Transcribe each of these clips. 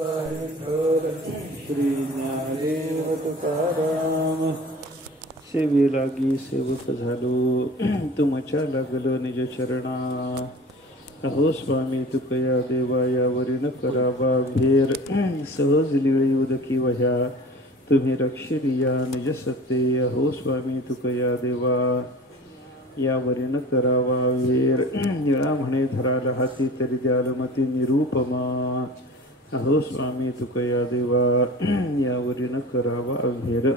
श्री ज्ञानेश्वर तुकाराम सेवे लागी सेवक झालो तुमच्या लागलो निज चरणा अहो स्वामी तुकया देवा यावरी न करावा भेर सहज लिळी उदकी वह्या तुम्ही रक्षिरिया निज सत्ते अहो स्वामी तुकया देवा यावरी न करावा वेर निळा म्हणे धराला हाती तरी द्याल मती निरूपमा अहो स्वामी तुकया देवा यावरी न करावा अभेर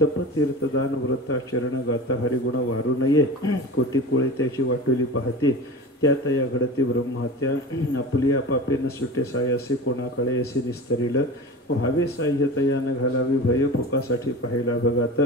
तपतीर्थदान व्रताचरण गाता हरिगुण वारू नये कोटी कोळे त्याची वाटोली पाहते त्यात या घडते ब्रह्महत्या आपली आपापे न सुटे साय असे कोणाकडे असे निस्तरिल व्हावे साह्य तया न घालावी भय फुकासाठी पाहिला भगात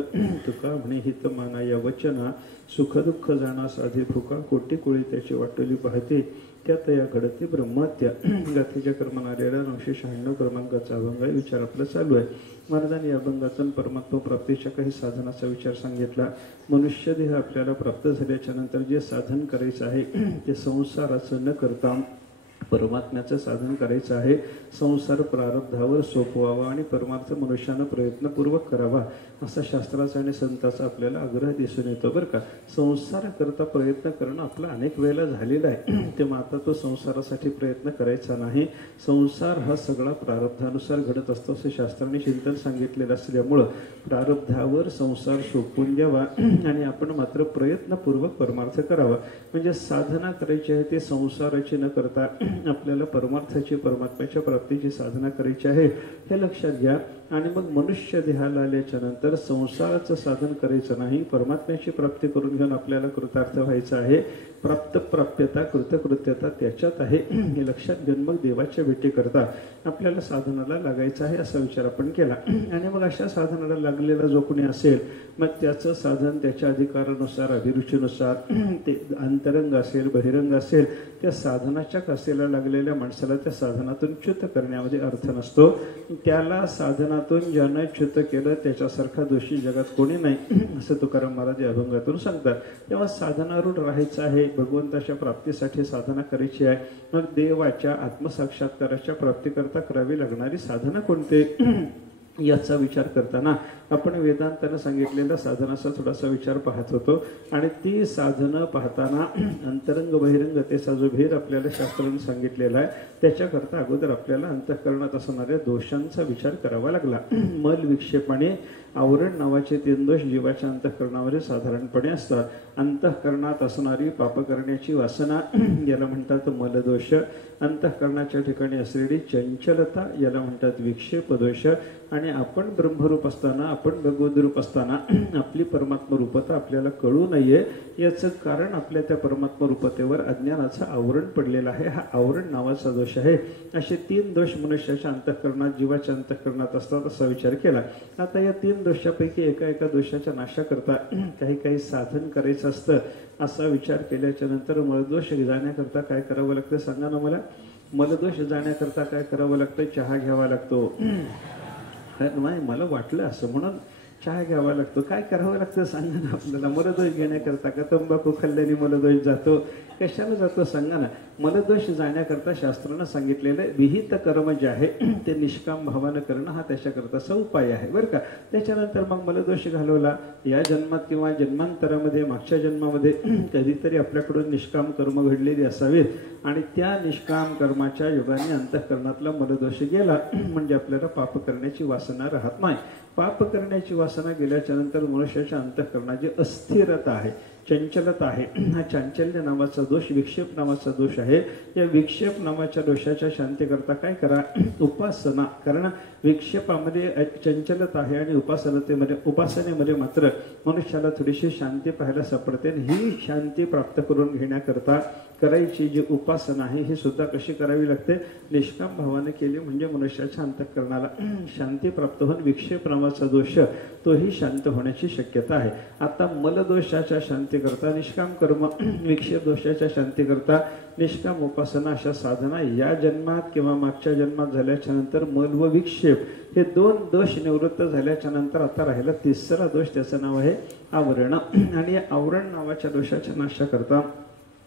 तुका म्हणे हित माना या वचना सुख दुःख जाणा साधे फुका कोटी कोळी त्याची वाटोली पाहते त्यात या घडते ब्रह्महत्या गाथेच्या कर्मनाऱ्याला 996 क्रमांकाचा अभंग आहे. विचार आपला चालू आहे. महाराजांनी या अभंगातून परमात्मा प्राप्तीच्या काही साधनाचा विचार सांगितला. मनुष्य देह आपल्याला प्राप्त झाल्याच्या नंतर जे साधन करायचं आहे ते संसाराचं न करता परमात्म्याचं साधन करायचं आहे. संसार प्रारब्धावर सोपवावा आणि परमार्थ मनुष्यानं प्रयत्नपूर्वक करावा असा शास्त्राचा आणि संताचा आपल्याला आग्रह दिसून येतो बरं का. संसाराकरता प्रयत्न करणं आपला अनेक वेळेला झालेला आहे तेव्हा आता तो संसारासाठी प्रयत्न करायचा नाही. संसार हा सगळा प्रारब्धानुसार घडत असतो असं शास्त्राने चिंतन सांगितलेलं असल्यामुळं प्रारब्धावर संसार सोपवून द्यावा आणि आपण मात्र प्रयत्नपूर्वक परमार्थ करावा. म्हणजे साधना करायची आहे ते संसाराची न करता आपल्याला परमार्थाची परमात्म्याच्या प्राप्तीची साधना करायची आहे हे लक्षात घ्या. आणि मग मनुष्य देहाला आल्याच्या नंतर संसाराचं साधन करायचं नाही परमात्म्याची प्राप्ती करून घेऊन आपल्याला कृतार्थ व्हायचं आहे. प्राप्यता कृतकृत्यता त्याच्यात आहे हे लक्षात घेऊन मग देवाच्या भेटी करता आपल्याला साधनाला लागायचं आहे असा विचार आपण केला. आणि मग अशा साधनाला लागलेला जो कोणी असेल मग त्याचं साधन त्याच्या अधिकारानुसार अभिरुचीनुसार ते अंतरंग असेल बहिरंग असेल त्या साधनाच्या कासेला लागलेल्या माणसाला त्या साधनातून च्युत करण्यामध्ये अर्थ नसतो. त्याला साधनातून ज्यानं च्युत केलं त्याच्यासारखा दोषी जगात कोणी नाही असं तुकाराम महाराज या अभंगातून सांगतात. तेव्हा साधनारूढ राहायचं आहे. भगवंताच्या प्राप्तीसाठी साधना करायची आहे. मग देवाच्या आत्मसाक्षात्काराच्या प्राप्तीकरता करावी लागणारी साधना कोणते याचा विचार करताना आपण वेदांतानं सांगितलेल्या साधनाचा थोडासा विचार पाहत होतो. आणि ती साधनं पाहताना अंतरंग बहिरंगतेचा जो भेद आपल्याला शास्त्राने सांगितलेला आहे त्याच्याकरता अगोदर आपल्याला अंतःकरणात असणाऱ्या दोषांचा विचार करावा लागला. मल विक्षेप आणि आवरण नावाचे 3 दोष जीवाच्या अंतःकरणामध्ये साधारणपणे असतात. अंतःकरणात असणारी पाप करण्याची वासना याला म्हणतात मलदोष. अंतःकरणाच्या ठिकाणी असलेली चंचलता याला म्हणतात विक्षेप दोष. आणि आपण ब्रह्मरूप असताना आपण भगवद रूप असताना आपली परमात्मा रूपता आपल्याला कळू नये याचं कारण आपल्या त्या परमात्मा रूपतेवर अज्ञानाचं आवरण पडलेलं आहे. हा आवरण नावाचा दोष आहे. असे 3 दोष मनुष्याच्या अंतःकरणात जीवाच्या अंतःकरणात असतात असा विचार केला. आता या 3 दोषापैकी एका दोषाच्या नाशाकरता काही साधन करायचं असतं असा विचार केल्याच्या नंतर मलदोष जाण्याकरता काय करावं लागतं सांगा ना मला. मलदोष जाण्याकरता काय करावं लागतं. चहा घ्यावा लागतो. नाही मला वाटलं असं म्हणून चहा घ्यावा लागतो. काय करावं लागतं सांगा ना आपल्याला. मलदोष घेण्याकरता का तंबाखू खाल्ल्याने मलदोष जातो. कशाला जातो सांगा ना. मलदोष जाण्याकरता शास्त्रानं सांगितलेलं विहित कर्म जे आहे ते निष्काम भावानं करणं हा त्याच्याकरताचा उपाय आहे बरं का. त्याच्यानंतर मग मलदोष घालवला या जन्मात किंवा जन्मांतरामध्ये मागच्या जन्मामध्ये कधीतरी आपल्याकडून निष्काम कर्म घडलेली असावीत आणि त्या निष्काम कर्माच्या योगाने अंतःकरणातला मलदोष गेला म्हणजे आपल्याला पाप करण्याची वासना राहत नाही. पाप करण्याची वासना गेल्याच्या नंतर मनुष्याच्या अंतःकरणाची अस्थिरता आहे चंचलता आहे. हा चांचल्य नावाचा दोष विक्षेप नावाचा दोष आहे. या विक्षेप नावाच्या दोषाच्या शांतीकरता काय करा उपासना. कारण विक्षेपामध्ये चंचलता आहे आणि उपासनेमध्ये मात्र मनुष्याला थोडीशी शांती पाहायला सापडते. ही शांती प्राप्त करून घेण्याकरता करायची जी उपासना आहे ही सुद्धा कशी करावी लागते निष्काम भावाने केली म्हणजे मनुष्याच्या अंतःकरणाला शांती प्राप्त होऊन विक्षेप नावाचा दोष तोही शांत होण्याची शक्यता आहे. आता मलदोषाच्या शांतीकरता निष्काम कर्म विक्षेप दोषाच्या शांतीकरता निष्काम उपासना अशा साधना या जन्मात किंवा मागच्या जन्मात झाल्याच्या नंतर मल व विक्षेप हे 2 दोष निवृत्त झाल्याच्या नंतर आता राहिला 3रा दोष त्याचं नाव आहे आवरण. आणि या आवरण नावाच्या दोषाच्या नाशाकरता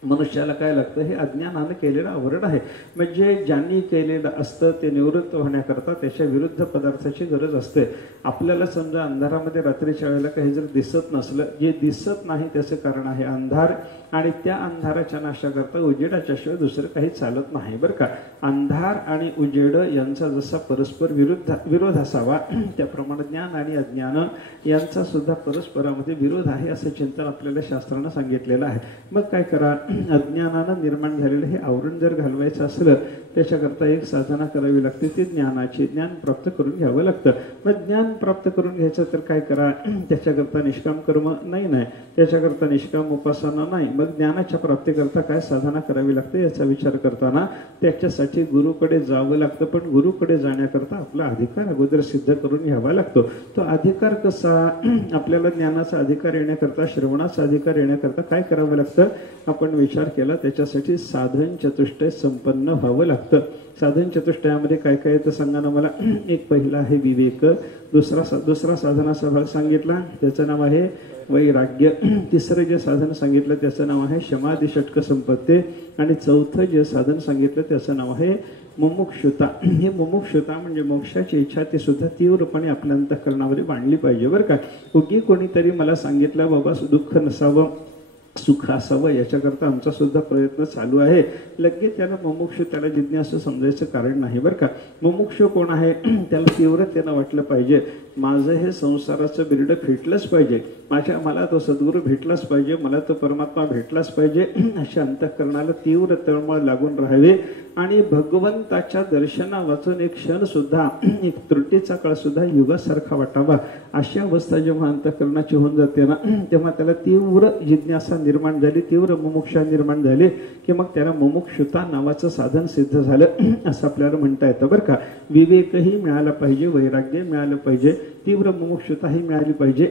मनुष्याला काय लागतं, हे अज्ञानानं केलेलं आवरण आहे. म्हणजे ज्यांनी केलेलं असतं ते निवृत्त होण्याकरता त्याच्या विरुद्ध पदार्थाची गरज असते. आपल्याला समजा अंधारामध्ये रात्रीच्या वेळेला काही जर दिसत नसलं, जे दिसत नाही त्याचं कारण आहे अंधार, आणि त्या अंधाराच्या नाशाकरता उजेडाच्या शिवाय दुसरं काही चालत नाही बरं का. अंधार आणि उजेड यांचा जसा परस्पर विरोध असावा त्याप्रमाणे ज्ञान आणि अज्ञान यांचा सुद्धा परस्परामध्ये विरोध आहे असं चिंतन आपल्याला शास्त्रानं सांगितलेलं आहे. मग काय करा, अज्ञानानं निर्माण झालेलं हे आवरण जर घालवायचं असलं त्याच्याकरता एक साधना करावी लागते, ती ज्ञानाची. ज्ञान प्राप्त करून घ्यावं लागतं. मग ज्ञान प्राप्त करून घ्यायचं तर काय करा, त्याच्याकरता निष्काम कर्म नाही, त्याच्याकरता निष्काम उपासना नाही. मग ज्ञानाच्या प्राप्तीकरता काय साधना करावी लागते याचा विचार करताना त्याच्यासाठी गुरुकडे जावं लागतं. पण गुरुकडे जाण्याकरता आपला अधिकार अगोदर सिद्ध करून घ्यावा लागतो. तो अधिकार कसा, आपल्याला ज्ञानाचा अधिकार येण्याकरता, श्रवणाचा अधिकार येण्याकरता काय करावं लागतं आपण विचार केला. त्याच्यासाठी साधन चतुष्टय संपन्न व्हावं लागतं. साधन चतुष्टयामध्ये काय काय येतं सांगा ना मला. एक पहिला आहे विवेक, दुसरा साधनाचा भाग सांगितला त्याचं नाव आहे वैराग्य, तिसरं जे साधन सांगितलं त्याचं नाव आहे समाधी षटक संपत्ती, आणि चौथं जे साधन सांगितलं त्याचं नाव आहे मुमुक्षुता. हे मुमुक्षुता म्हणजे मोक्षाची इच्छा ती सुद्धा तीव्रपणे आपल्या अंतःकरणामध्ये बांधली पाहिजे बरं का. उगी कोणीतरी मला सांगितलं बाबा दुःख नसावं सुख असावं याच्याकरता आमचा सुद्धा प्रयत्न चालू आहे, लगेच त्याला मुमुक्षु, त्याला जिज्ञासू समजायचं कारण नाही बरं का. मुमुक्षु कोण आहे, त्याला तीव्रतेनं वाटलं पाहिजे माझं हे संसाराचं बिरडं फिटलंच पाहिजे, मला तो सद्गुरू भेटलाच पाहिजे, मला तो परमात्मा भेटलाच पाहिजे, अशा अंतःकरणाला तीव्र तळमळ लागून राहावे. आणि भगवंताच्या दर्शना वाचून एक क्षण सुद्धा, एक त्रुटीचा काळ सुद्धा युगासारखा वाटावा, अशी अवस्था जेव्हा अंतःकरणाची होऊन जाते ना, तेव्हा त्याला तीव्र जिज्ञासा निर्माण झाली, तीव्र मुमुक्षा निर्माण झाली की मग त्याला मुमुक्षुता नावाचं साधन सिद्ध झालं असं आपल्याला म्हणता येतं बरं का. विवेकही मिळाला पाहिजे, वैराग्य मिळालं पाहिजे, तीव्र मुमुक्षुताही मिळाली पाहिजे,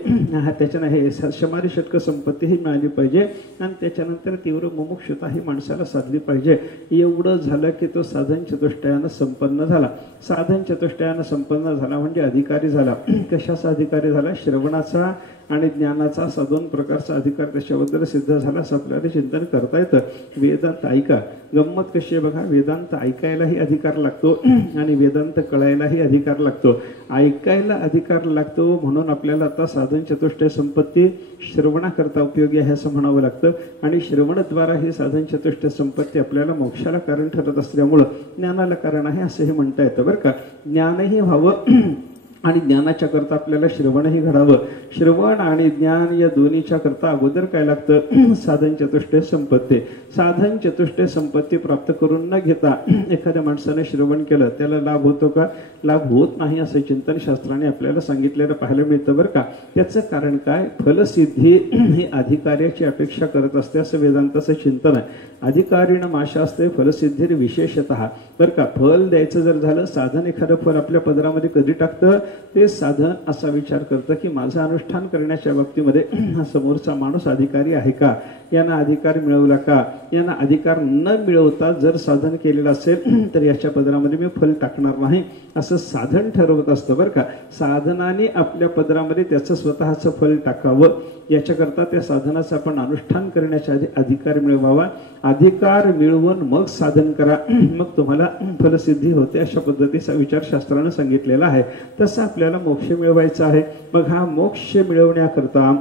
त्याच्यानं हे समाधी षटक संपत्तीही मिळाली पाहिजे, आणि त्याच्यानंतर तीव्र मुमुक्षुता ही माणसाला साधली पाहिजे. एवढं झालं की तो साधन चतुष्टयानं संपन्न झाला. साधन चतुष्टयानं संपन्न झाला म्हणजे अधिकारी झाला. कशाचा अधिकारी झाला, श्रवणाचा आणि ज्ञानाचा, असा दोन प्रकारचा अधिकार त्याच्याबद्दल सिद्ध झाला असं आपल्याला चिंतन करता येतं. वेदांत ऐका, गंमत कशी आहे बघा, वेदांत ऐकायलाही अधिकार लागतो आणि वेदांत कळायलाही अधिकार लागतो. ऐकायला अधिकार लागतो म्हणून आपल्याला आता साधन चतुष्टय संपत्ती श्रवणाकरता उपयोगी आहे असं म्हणावं लागतं, आणि श्रवणद्वारा ही साधन चतुष्टय संपत्ती आपल्याला मोक्षाला कारण ठरत असल्यामुळं ज्ञानाला कारण आहे असं हे म्हणता येतं बरं का. ज्ञानही व्हावं आणि ज्ञानाच्या करता आपल्याला श्रवणही घडावं. श्रवण आणि ज्ञान या दोन्हीच्या करता अगोदर काय लागतं, साधन चतुष्टय संपत्ती. साधन चतुष्टय संपत्ती प्राप्त करून न घेता एखाद्या माणसाने श्रवण केलं त्याला लाभ होतो का, लाभ होत नाही असं चिंतन शास्त्राने आपल्याला सांगितलेलं पाहायला मिळतं बरं का. त्याचं कारण काय, फलसिद्धी ही अधिकार्याची अपेक्षा करत असते असं वेदांताचं चिंतन आहे. अधिकारीनं माशा असते, फलसिद्धी विशेषतः बरं का. फल द्यायचं जर झालं, साधन एखादं फल आपल्या पदरामध्ये कधी टाकतं, ते साधन असा विचार करतं की माझं अनुष्ठान करण्याच्या बाबतीमध्ये हा समोरचा माणूस अधिकारी आहे का, यांना अधिकार मिळवला का, यांना अधिकार न मिळवता जर साधन केलेलं असेल तर याच्या पदरामध्ये मी फल टाकणार नाही असं साधन ठरवत असतं बरं का. साधनाने आपल्या पदरामध्ये त्याचं स्वतःचं फल टाकावं याच्याकरता त्या साधनाचं आपण अनुष्ठान करण्याच्या आधी अधिकार मिळवावा. अधिकार मिळवून मग साधन करा, मग तुम्हाला फलसिद्धी होते, अशा पद्धतीचा विचार शास्त्रानं सांगितलेला आहे. तसं आपल्याला मोक्ष मिळवायचा आहे. मग हा मोक्ष मिळवण्याकरता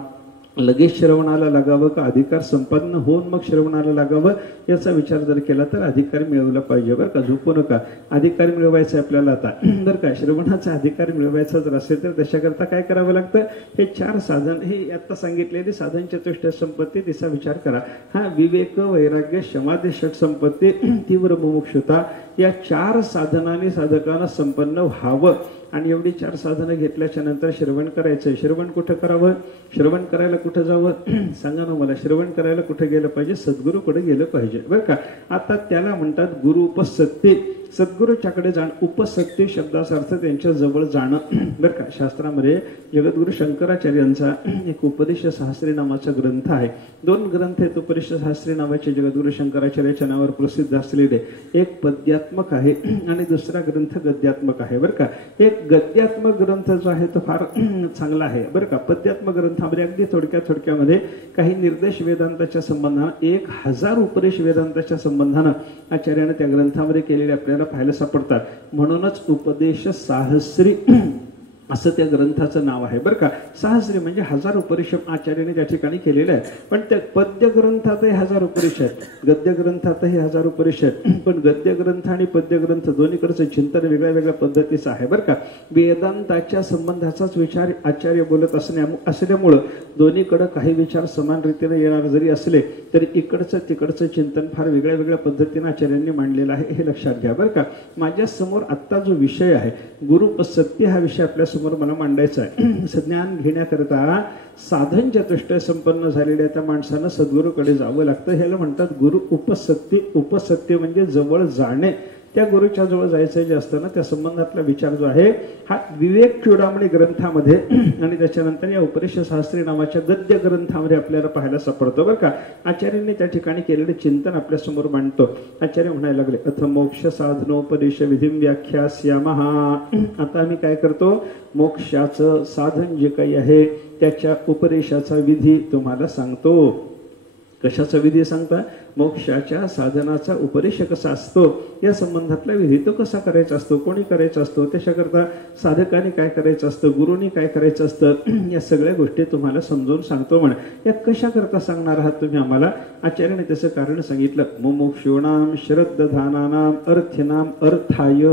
लगेच श्रवणाला लागावं का अधिकार संपन्न होऊन मग श्रवणाला लागावं याचा विचार जर केला तर अधिकार मिळवला पाहिजे बरं का. झोपू नका, अधिकार मिळवायचा आपल्याला आता बरं का. श्रवणाचा अधिकार मिळवायचा जर असेल तर त्याच्याकरता काय करावं लागतं, हे चार साधन, हे आता सांगितलेली साधन चतुष्टय संपत्ती तिचा विचार करा. हा विवेक, वैराग्य, समाधी षट संपत्ती, तीव्र मुमुक्षुता या चार साधनाने साधकांना संपन्न व्हावं. आणि एवढी चार साधनं घेतल्याच्या नंतर श्रवण करायचं. श्रवण कुठं करावं, श्रवण करायला कुठं जावं सांगा ना मला. श्रवण करायला कुठं गेलं पाहिजे, सद्गुरूकडे गेलं पाहिजे बरं का. आता त्याला म्हणतात गुरु उपसत्ती. सद्गुरूच्याकडे जाणं, उपसत्ती शब्दाचा अर्थ त्यांच्या जवळ जाणं बरं का. शास्त्रामध्ये जगद्गुरु शंकराचार्यांचा एक उपदेश सहस्री नावाचा ग्रंथ आहे. दोन ग्रंथ आहेत उपदेश सहस्री नावाचे जगद्गुरु शंकराचार्याच्या नावावर प्रसिद्ध असलेले. एक पद्यात्मक पद्यात्मक आहे आणि दुसरा ग्रंथ गद्यात्मक आहे बरं का. एक गद्यात्मक ग्रंथ जो आहे तो फार चांगला आहे बरं का. पद्यात्मक ग्रंथामध्ये अगदी थोडक्यामध्ये काही निर्देश वेदांताच्या संबंधानं 1000 उपदेश वेदांताच्या संबंधानं आचार्याने त्या ग्रंथामध्ये केलेले आपल्याला पाहायला सापडतात. म्हणूनच उपदेश साहस्री असं त्या ग्रंथाचं नाव आहे बरं का. सहस्री म्हणजे 1000 उपदेश आचार्याने त्या ठिकाणी केलेले आहे. पण त्या पद्य ग्रंथातही 1000 उपदेश आहेत, गद्य ग्रंथातही 1000 उपदेश आहेत. पण गद्य ग्रंथ आणि पद्य ग्रंथ दोन्हीकडचं चिंतन वेगळ्या वेगळ्या पद्धतीचं आहे बरं का. वेदांताच्या संबंधाचाच विचार आचार्य बोलत असल्यामुळं दोन्हीकडं काही विचार समान रीतीने येणार जरी असले तरी इकडचं तिकडचं चिंतन फार वेगळ्या वेगळ्या पद्धतीने आचार्यांनी मांडलेलं आहे, हे लक्षात घ्या बरं का. माझ्या समोर आत्ता जो विषय आहे गुरुपसत्ती हा विषय आपल्या समोर मला मांडायचा आहे. ज्ञान घेण्याकरता साधन चतुष्टय संपन्न झालेल्या त्या माणसानं सद्गुरूकडे जावं लागतं. ह्याला म्हणतात गुरु उपसत्ती. उपसत्ती म्हणजे जवळ जाणे. त्या गुरुच्या जवळ जायचं जे असतं ना त्या संबंधातला विचार जो आहे हा विवेक चूडामणी ग्रंथामध्ये आणि त्याच्यानंतर या उपदेश शास्त्री नावाच्या गद्य ग्रंथामध्ये आपल्याला पाहायला सापडतो बरं का. आचार्यांनी त्या ठिकाणी केलेले चिंतन आपल्या समोर मांडतो. आचार्य म्हणायला लागले अथ मोक्ष साधनोपदेश विधिं व्याख्यास्यामः. आता आम्ही काय करतो, मोक्षाचं साधन जे काही आहे त्याच्या उपदेशाचा विधी तुम्हाला सांगतो. कशाचा विधी सांगता, मोक्षाच्या साधनाचा उपदेश कसा असतो या संबंधातला विधी तो कसा करायचा असतो, कोणी करायचा असतो, त्याच्याकरता साधकाने काय करायचं असतं, गुरुनी काय करायचं असतं, या सगळ्या गोष्टी तुम्हाला समजावून सांगतो म्हणे. या कशा करता सांगणार आहात तुम्ही आम्हाला. आचार्याने त्याचं कारण सांगितलं. मुमुक्षूणाम श्रद्धानानाम अर्थिनाम अर्थाय.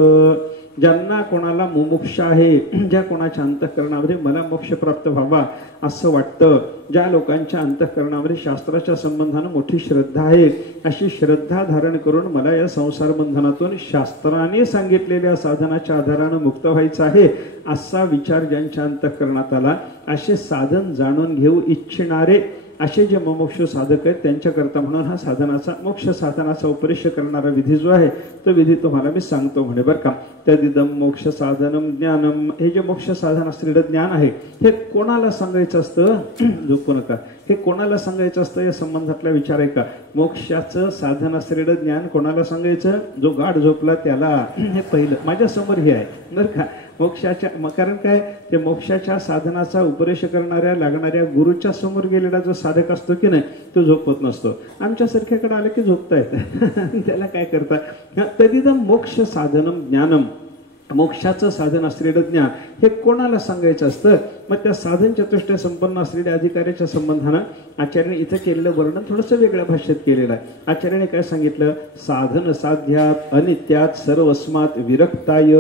ज्यांना कोणाला मुमुक्षा आहे, ज्या कोणाच्या अंतःकरणामध्ये मला मोक्ष प्राप्त व्हावा असं वाटतं, ज्या लोकांच्या अंतःकरणामध्ये शास्त्राच्या संबंधानं मोठी श्रद्धा आहे, अशी श्रद्धा धारण करून मला या संसार बंधनातून शास्त्राने सांगितलेल्या साधनाच्या आधारानं मुक्त व्हायचं आहे असा विचार ज्यांच्या अंतःकरणात आला, असे साधन जाणून घेऊ इच्छिणारे असे जे मुमुक्षु साधक आहेत त्यांच्याकरता म्हणून हा साधनाचा मोक्ष साधनाचा उपदेश करणारा विधी जो आहे तो विधी तुम्हाला मी सांगतो म्हणे बरं का. तदिदम मोक्ष साधनम ज्ञानम. हे जे मोक्ष साधन असलेलं ज्ञान आहे हे कोणाला सांगायचं असतं, झोपू नका, हे कोणाला सांगायचं असतं या संबंधातला विचार आहे का. मोक्षाचं साधन असलेलं ज्ञान कोणाला सांगायचं, जो गाढ झोपला त्याला. हे पहिलं माझ्या समोर हे आहे बरं का. मोक्षाच्या कारण काय, ते मोक्षाच्या साधनाचा उपदेश करणाऱ्या लागणाऱ्या गुरुच्या समोर गेलेला जो साधक असतो की नाही तो झोपत नसतो. आमच्यासारख्याकडे आलं की झोपतायत त्याला काय करतात. तदिदम मोक्ष साधनम ज्ञानम. मोक्षाचं साधन असलेलं ज्ञान हे कोणाला सांगायचं असतं. मग त्या साधन चतुष्टय संपन्न असलेल्या अधिकाऱ्याच्या संबंधानं आचार्याने इथं केलेलं वर्णन थोडंसं वेगळ्या भाषेत केलेलं आहे. आचार्याने काय सांगितलं, साधन साध्यात अनित्यात सर्वस्मात विरक्ताय.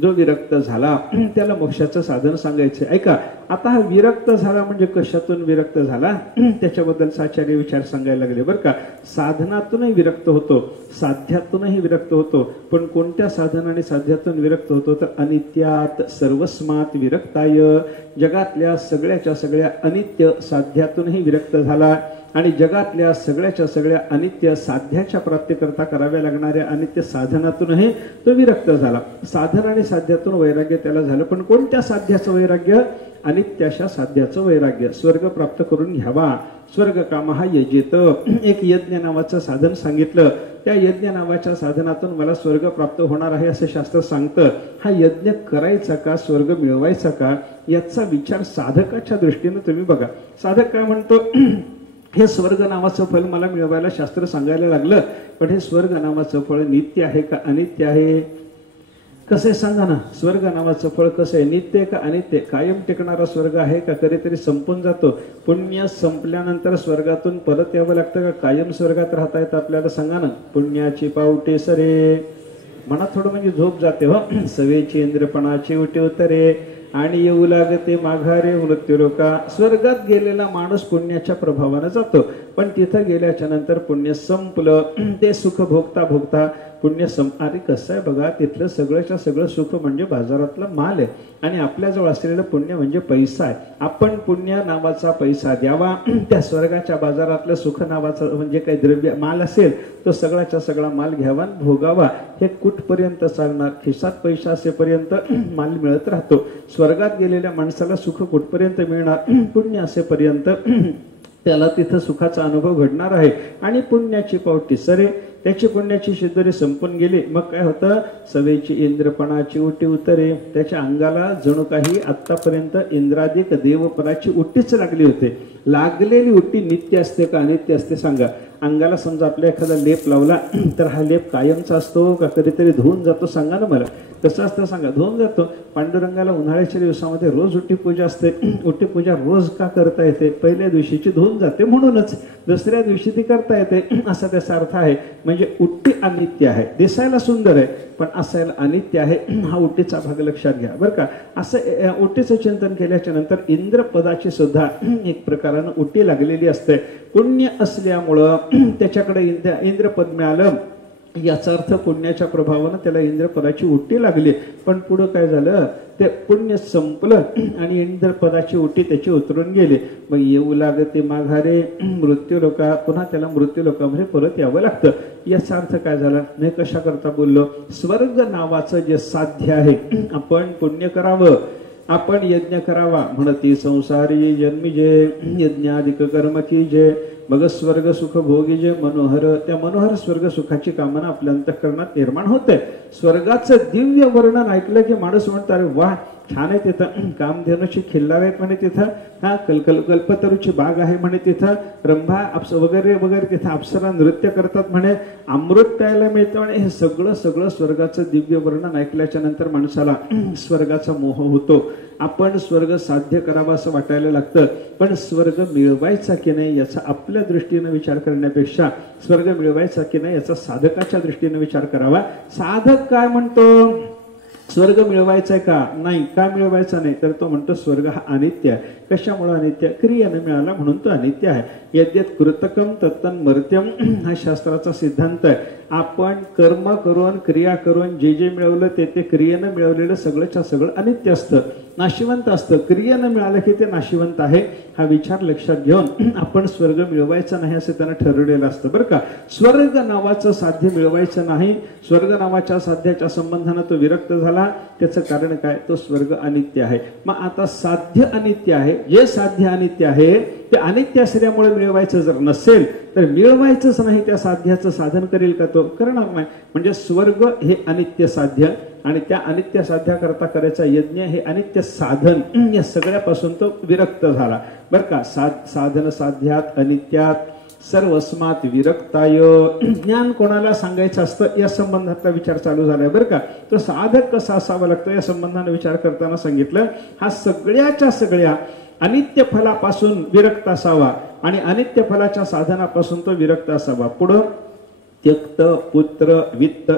जो विरक्त झाला त्याला मोक्षाचं साधन सांगायचं. ऐका, आता हा विरक्त झाला म्हणजे कशातून विरक्त झाला त्याच्याबद्दलचा आचार्य विचार सांगायला लागले बरं का. साधनातूनही विरक्त होतो, साध्यातूनही विरक्त होतो. पण कोणत्या साधन आणि साध्यातून विरक्त होतो तर अनित्यात सर्वस्मात विरक्ताय. जगातल्या सगळ्याच्या सगळ्या अनित्य साध्यातूनही विरक्त झाला आणि जगातल्या सगळ्याच्या सगळ्या अनित्य साध्याच्या प्राप्तीकरता कराव्या लागणाऱ्या अनित्य साधनातूनही तो विरक्त झाला. साधन आणि साध्यातून वैराग्य त्याला झालं. पण कोणत्या साध्याचं वैराग्य, अनित्याशा साध्याचं वैराग्य. स्वर्ग प्राप्त करून घ्यावा, स्वर्ग काम हा यजेत. एक यज्ञ नावाचं साधन सांगितलं. त्या यज्ञ नावाच्या साधनातून मला स्वर्ग प्राप्त होणार आहे असं शास्त्र सांगतं. हा यज्ञ करायचा का, स्वर्ग मिळवायचा का, याचा विचार साधकाच्या दृष्टीने तुम्ही बघा. साधक काय म्हणतो, हे स्वर्ग नावाचं फळ मला मिळवायला शास्त्र सांगायला लागलं, पण हे स्वर्ग नावाचं फळ नित्य आहे का अनित्य आहे. कसं आहे सांगा ना. स्वर्ग नावाचं फळ कसं आहे, नित्य का अनित्य. कायम टिकणारा स्वर्ग आहे का कधीतरी संपून जातो. पुण्य संपल्यानंतर स्वर्गातून परत यावं लागतं का कायम स्वर्गात राहता येतं आपल्याला सांगा ना. पुण्याची पावटे सरे, मनात थोडं म्हणजे झोप जाते हो. सवेची इंद्रपणाची उठे उतरे आणि येऊ लागते माघारे मृत्यूलोका. स्वर्गात गेलेला माणूस पुण्याच्या प्रभावाने जातो, पण तिथं गेल्याच्या नंतर पुण्य संपलं. ते सुख भोगता भोगता पुण्य अरे कसं आहे बघा, तिथलं सगळंच्या सगळं सुख म्हणजे बाजारातला माल आहे आणि आपल्याजवळ असलेलं पुण्य म्हणजे पैसा आहे. आपण पुण्य नावाचा पैसा द्यावा, त्या स्वर्गाच्या बाजारातलं सुख नावाचा म्हणजे काही द्रव्य माल असेल तो सगळ्याचा सगळा माल घ्यावा भोगावा. हे कुठपर्यंत चालणार, खिशात पैसा असेपर्यंत माल मिळत राहतो. स्वर्गात गेलेल्या माणसाला सुख कुठपर्यंत मिळणार, पुण्य असेपर्यंत. त्याला तिथं सुखाचा अनुभव घडणार आहे. आणि पुण्याची पावटी सरे, त्याची पुण्याची शिदोरी संपून गेली. मग काय होतं, सवेची इंद्रपणाची उटी उतरे. त्याच्या अंगाला जणू काही आतापर्यंत इंद्रादिक देवपणाची उटीच लागली होते. लागलेली उटी नित्य असते का अनित्य असते सांगा. अंगाला समजा आपल्या एखादा लेप लावला तर हा लेप कायमचा असतो का कधीतरी धुवून जातो सांगा ना मला. कसं असतं सांगा, धुवून जातो. पांडुरंगाला उन्हाळ्याच्या दिवसामध्ये रोज उटी पूजा असते. उटी पूजा रोज का करता येते, पहिल्या दिवशीची धुवून जाते म्हणूनच, दुसऱ्या दिवशी ती करता येते असा त्याचा अर्थ आहे. म्हणजे उटी अनित्य आहे, दिसायला सुंदर आहे पण असायला अनित्य आहे. हा उटीचा भाग लक्षात घ्या बरं का. असं उटीचं चिंतन केल्याच्या नंतर इंद्रपदाची सुद्धा एक प्रकारानं उटी लागलेली असते. पुण्य असल्यामुळं त्याच्याकडे इंद्रपद मिळालं याचा अर्थ पुण्याच्या प्रभावानं त्याला इंद्रपदाची उटी लागली. पण पुढं काय झालं, ते पुण्य संपलं आणि इंद्रपदाची उटी त्याची उतरून गेली. मग येऊ लागते माघारे मृत्यूलोका, पुन्हा त्याला मृत्यूलोकामध्ये परत यावं लागतं. याचा अर्थ काय झाला, मी कशा करता बोललो, स्वर्ग नावाचं जे साध्य आहे, आपण पुण्य करावं, आपण यज्ञ करावा म्हणती संसारी जन्मी जे यज्ञाधिक कर्म की जे मग स्वर्ग सुख भोगी जे मनोहर. त्या मनोहर स्वर्ग सुखाची कामना आपल्या अंतःकरणात निर्माण होते. स्वर्गाचं दिव्य वर्णन ऐकलं की माणूस म्हणतो अरे वा छान आहे तिथं, कामधेनूची खिल्लार आहेत म्हणे तिथं, हा कल्पतरूची बाग आहे म्हणे तिथं, रंभा वगैरे वगैरे तिथं अप्सरा नृत्य करतात म्हणे, अमृत प्यायला मिळतं म्हणे. हे सगळं सगळं स्वर्गाचं दिव्य वर्णन ऐकल्याच्या नंतर माणसाला स्वर्गाचा मोह होतो. आपण स्वर्ग साध्य करावा असं वाटायला लागतं. पण स्वर्ग मिळवायचा की नाही याचा आपल्या दृष्टीने विचार करण्यापेक्षा स्वर्ग मिळवायचा की नाही याचा साधकाच्या दृष्टीने विचार करावा. साधक काय म्हणतो, स्वर्ग मिळवायचा का नाही, का मिळवायचा नाही, तर तो म्हणतो स्वर्ग हा अनित्य आहे. कशामुळे अनित्य, क्रियेने मिळाला म्हणून तो अनित्य आहे. यद्यत कृतकम तत्तन मर्त्यम हा शास्त्राचा सिद्धांत आहे. आपण कर्म करून क्रिया करून जे जे मिळवलं ते क्रियेनं मिळवलेलं सगळंच्या सगळं अनित्य असतं, नाशिवंत असतं. क्रियेनं मिळालं की ते नाशिवंत आहे. हा विचार लक्षात घेऊन आपण स्वर्ग मिळवायचा नाही असं त्यांना ठरवलेलं असतं बरं का. स्वर्ग नावाचं साध्य मिळवायचं नाही. स्वर्ग नावाच्या साध्याच्या संबंधानं तो विरक्त झाला. त्याचं कारण काय, तो स्वर्ग अनित्य आहे. मग आता साध्य अनित्य आहे, जे साध्य अनित्य आहे ते अनित्य असल्यामुळे मिळवायचं जर नसेल तर मिळवायचंच नाही त्या साध्याचं साधन करेल का, तो करणार नाही. म्हणजे स्वर्ग हे अनित्य साध्य आणि त्या अनित्य साध्याकरता करायचा यज्ञ हे अनित्य साधन, या सगळ्यापासून तो विरक्त झाला बरं का. साधन साध्यात अनित्यात सर्वस्मात विरक्ताय. ज्ञान कोणाला सांगायचं असतं या संबंधातला विचार चालू झालाय बरं का. तो साधक कसा असावा लागतो या संबंधाने विचार करताना सांगितलं, हा सगळ्याच्या सगळ्या अनित्य फलापासून विरक्त असावा आणि अनित्य फलाच्या साधनापासून तो विरक्त असावा. पुढं त्यक्त पुत्र वित्त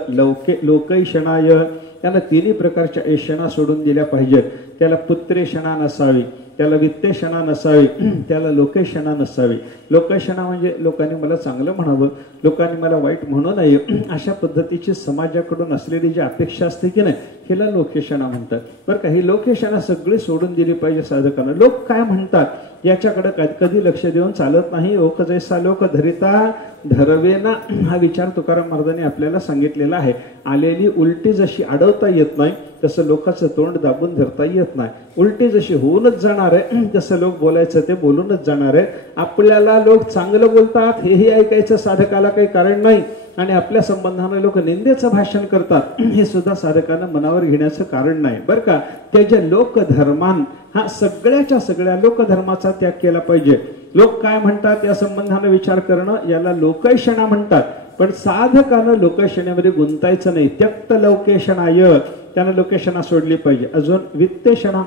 लोकैषणाय, त्याला तिन्ही प्रकारच्या ऐषणा सोडून दिल्या पाहिजेत. त्याला पुत्रेषणा नसावी, त्याला वित्तेषणा नसावी, त्याला लोकेषणा नसावी. लोकेषणा म्हणजे लोकांनी मला चांगलं म्हणावं, लोकांनी मला वाईट म्हणू नये, अशा पद्धतीची समाजाकडून असलेली जी अपेक्षा असते की नाही, हिला लोकेषणा म्हणतात बरं का. ही लोकेषणा सगळी सोडून दिली पाहिजे साधकांना. लोक काय म्हणतात याच्याकडे कधी लक्ष देऊन चालत नाही. ओक जैसा लोक धरिता धरवेना हा विचार तुकाराम महाराजांनी आपल्याला सांगितलेला आहे. आलेली उलटी जशी अडवता येत नाही तसं लोकांचं तोंड दाबून धरता येत नाही. उलटी जशी होऊनच जाणार आहे तसं लोक बोलायचं ते बोलूनच जाणार आहे. आपल्याला लोक चांगलं बोलतात हेही ऐकायचं साधकाला काही कारण नाही आणि आपल्या संबंधाने लोक निंदेचं भाषण करतात हे सुद्धा साधकांना मनावर घेण्याचं कारण नाही बरं का. त्याच्या लोकधर्मान हा सगळ्याच्या सगळ्या लोकधर्माचा त्याग केला पाहिजे. लोक काय म्हणतात या संबंधाने विचार करणं याला लोकैषणा म्हणतात. पण साधकानं लोकैषणेमध्ये गुंतायचं नाही. त्यक्त लोकेषणाय, त्यानं लोकेषणा सोडली पाहिजे. अजून वित्तेषणा,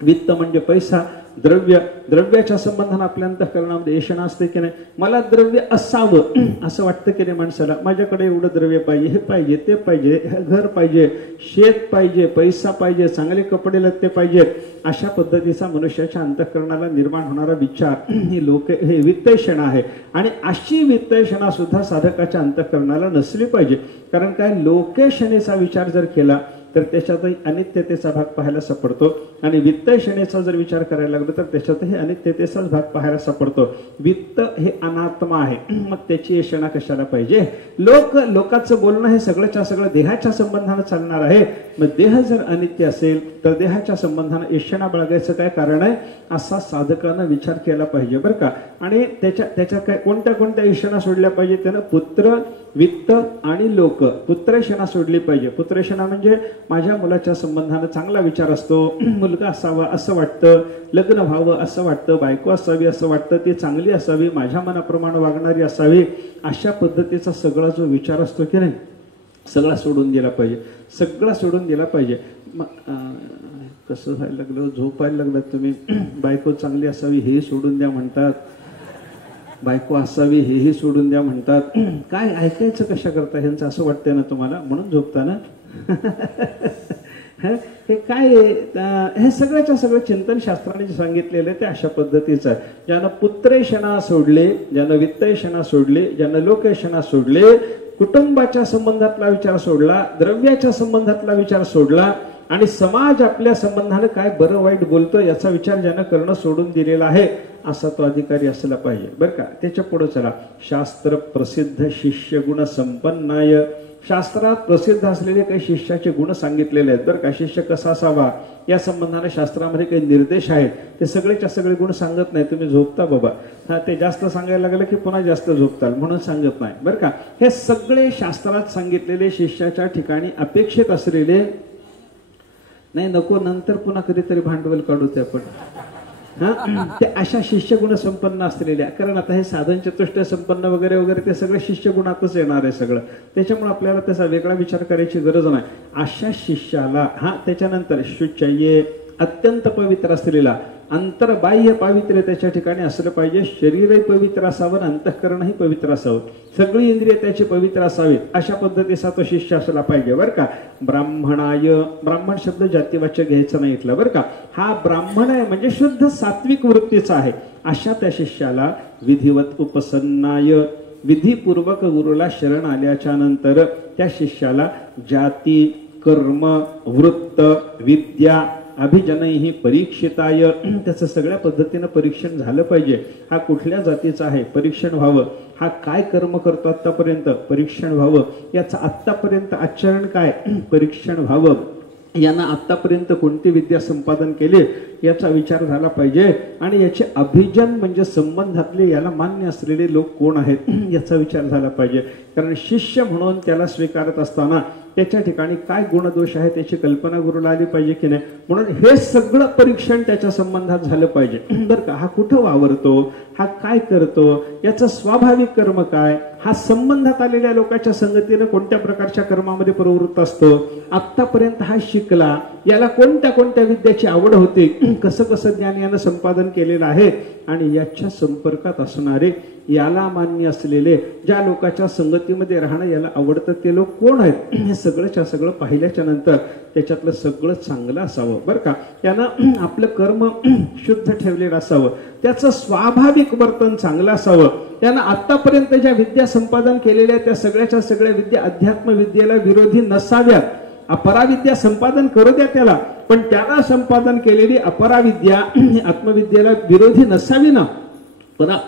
वित्त म्हणजे पैसा, द्रव्य, द्रव्याच्या संबंधाने आपल्या अंतःकरणामध्ये ऐषणा असते की नाही. मला द्रव्य असावं असं वाटतं की नाही माणसाला, माझ्याकडे एवढं द्रव्य पाहिजे, हे पाहिजे, ते पाहिजे, घर पाहिजे, शेत पाहिजे, पैसा पाहिजे, चांगले कपडे लत्ते पाहिजेत. अशा पद्धतीचा मनुष्याच्या अंतःकरणाला निर्माण होणारा विचार हे वित्तेषणा आहे. आणि अशी वित्तेषणा सुद्धा साधकाच्या अंतःकरणाला नसली पाहिजे. कारण काय, लोकेषणेचा विचार जर केला तर त्याच्यातही अनित्यतेचा भाग पाहायला सापडतो. आणि वित्त क्षणेचा जर विचार करायला लागलो तर त्याच्यातही अनित्यतेचाच भाग पाहायला सापडतो. वित्त हे अनात्मा आहे, मग त्याची येषणा कशाला पाहिजे. लोकांचं बोलणं हे सगळंच्या सगळं देहाच्या संबंधानं चालणार आहे. मग देह जर अनित्य असेल तर देहाच्या संबंधानं येषणा बाळगायचं काय कारण आहे, असा साधकानं विचार केला पाहिजे बरं का. आणि त्याच्या काय कोणत्या कोणत्या येषणा सोडल्या पाहिजे त्यानं, पुत्र, वित्त आणि लोक. पुत्रशणा सोडली पाहिजे. पुत्रशणा म्हणजे माझ्या मुलाच्या संबंधानं चांगला विचार असतो, मुलगा असावा असं वाटतं, लग्न व्हावं असं वाटतं, बायको असावी असं वाटतं, ती चांगली असावी, माझ्या मनाप्रमाणे वागणारी असावी, अशा पद्धतीचा सगळा जो विचार असतो की नाही, सगळा सोडून दिला पाहिजे. सगळा सोडून दिला पाहिजे. कसं व्हायला लागलं, झोपायला लागलं तुम्ही. बायको चांगली असावी हे सोडून द्या म्हणतात, बायको असावी हेही सोडून द्या म्हणतात. काय ऐकायचं कशा करता ह्यांचं, असं वाटतंय ना तुम्हाला, म्हणून झोपताना. हे काय हे सगळ्याच्या सगळं चिंतन शास्त्राने जे सांगितलेलं आहे ते अशा पद्धतीचं आहे. ज्यानं पुत्रेषणा सोडले, ज्यानं वित्तषणा सोडले, ज्यानं लोकेषणा सोडले, कुटुंबाच्या संबंधातला विचार सोडला, द्रव्याच्या संबंधातला विचार सोडला, आणि समाज आपल्या संबंधाने काय बरं वाईट बोलतो याचा विचार ज्यानं करणं सोडून दिलेला आहे, असा तो अधिकारी असला पाहिजे बरं का. त्याच्या पुढे चला. शास्त्र प्रसिद्ध शिष्य गुण संपन्नाय. शास्त्रात प्रसिद्ध असलेले काही शिष्याचे गुण सांगितलेले आहेत बरं का. शिष्य कसा असावा या संबंधाने शास्त्रामध्ये काही निर्देश आहेत. ते सगळेच्या सगळे गुण सांगत नाही, तुम्ही झोपता बाबा. ते जास्त सांगायला लागलं की पुन्हा जास्त झोपताल म्हणून सांगत नाही बरं का. हे सगळे शास्त्रात सांगितलेले शिष्याच्या ठिकाणी अपेक्षित असलेले, नाही नको नंतर पुन्हा कधीतरी भांडवल काढू ते आपण, ते अशा शिष्यगुण संपन्न असलेल्या. कारण आता हे साधन चतुष्टय संपन्न वगैरे वगैरे ते सगळं शिष्यगुणातच येणार आहे सगळं. त्याच्यामुळे आपल्याला त्याचा वेगळा विचार करायची गरज नाही. अशा शिष्याला त्याच्यानंतर शुचये, अत्यंत पवित्र असलेला, अंतर्बाह्य पावित्र्य त्याच्या ठिकाणी असलं पाहिजे. शरीरही पवित्र असावं, अंतःकरणही पवित्र असावं, सगळी इंद्रिय त्याची पवित्र असावीत, अशा पद्धतीचा तो शिष्य असला पाहिजे बरं का. ब्राह्मणाय, ब्राह्मण शब्द जातीवाच्य घ्यायचं नाही इथलं बरं का. हा ब्राह्मण आहे म्हणजे शुद्ध सात्विक वृत्तीचा आहे. अशा त्या शिष्याला विधिवत उपसन्नाय, विधीपूर्वक गुरुला शरण आल्याच्या नंतर त्या शिष्याला जाती, कर्म, वृत्त, विद्या, अभिजनही परीक्षिताय, त्याचं सगळ्या पद्धतीनं परीक्षण झालं पाहिजे. हा कुठल्या जातीचा आहे परीक्षण व्हावं. हा काय कर्म करतो आतापर्यंत परीक्षण व्हावं. याचं आतापर्यंत आचरण काय परीक्षण व्हावं. यांना आतापर्यंत कोणती विद्या संपादन केली याचा विचार झाला पाहिजे. आणि याचे अभिजन म्हणजे संबंधातले याला मान्य असलेले लोक कोण आहेत याचा विचार झाला पाहिजे. कारण शिष्य म्हणून त्याला स्वीकारत असताना त्याच्या ठिकाणी काय गुणदोष आहे त्याची कल्पना गुरुला आली पाहिजे की नाही. म्हणून हे सगळं परीक्षण त्याच्या संबंधात झालं पाहिजे बरं का. हा कुठं वावरतो, हा काय करतो, याचं स्वाभाविक कर्म काय, हा संबंधात आलेल्या लोकांच्या संगतीने कोणत्या प्रकारच्या कर्मामध्ये प्रवृत्त असतो, आतापर्यंत हा शिकला, याला कोणत्या कोणत्या विद्याची आवड होती, कसं कसं ज्ञान यानं संपादन केलेलं आहे, आणि याच्या संपर्कात असणारे याला मान्य असलेले ज्या लोकांच्या संगतीमध्ये राहणं याला आवडतं ते लोक कोण आहेत, हे सगळंच्या सगळं पाहिल्याच्या नंतर त्याच्यातलं सगळं चांगलं असावं बरं का. त्यानं आपलं कर्म शुद्ध ठेवलेलं असावं, त्याचं स्वाभाविक वर्तन चांगलं असावं, त्यानं आतापर्यंत ज्या विद्या संपादन केलेल्या त्या सगळ्याच्या सगळ्या विद्या अध्यात्म विद्येला विरोधी नसाव्यात. अपराविद्या संपादन करू द्या त्याला, पण त्याला संपादन केलेली अपराविद्या आत्मविद्येला विरोधी नसावी ना.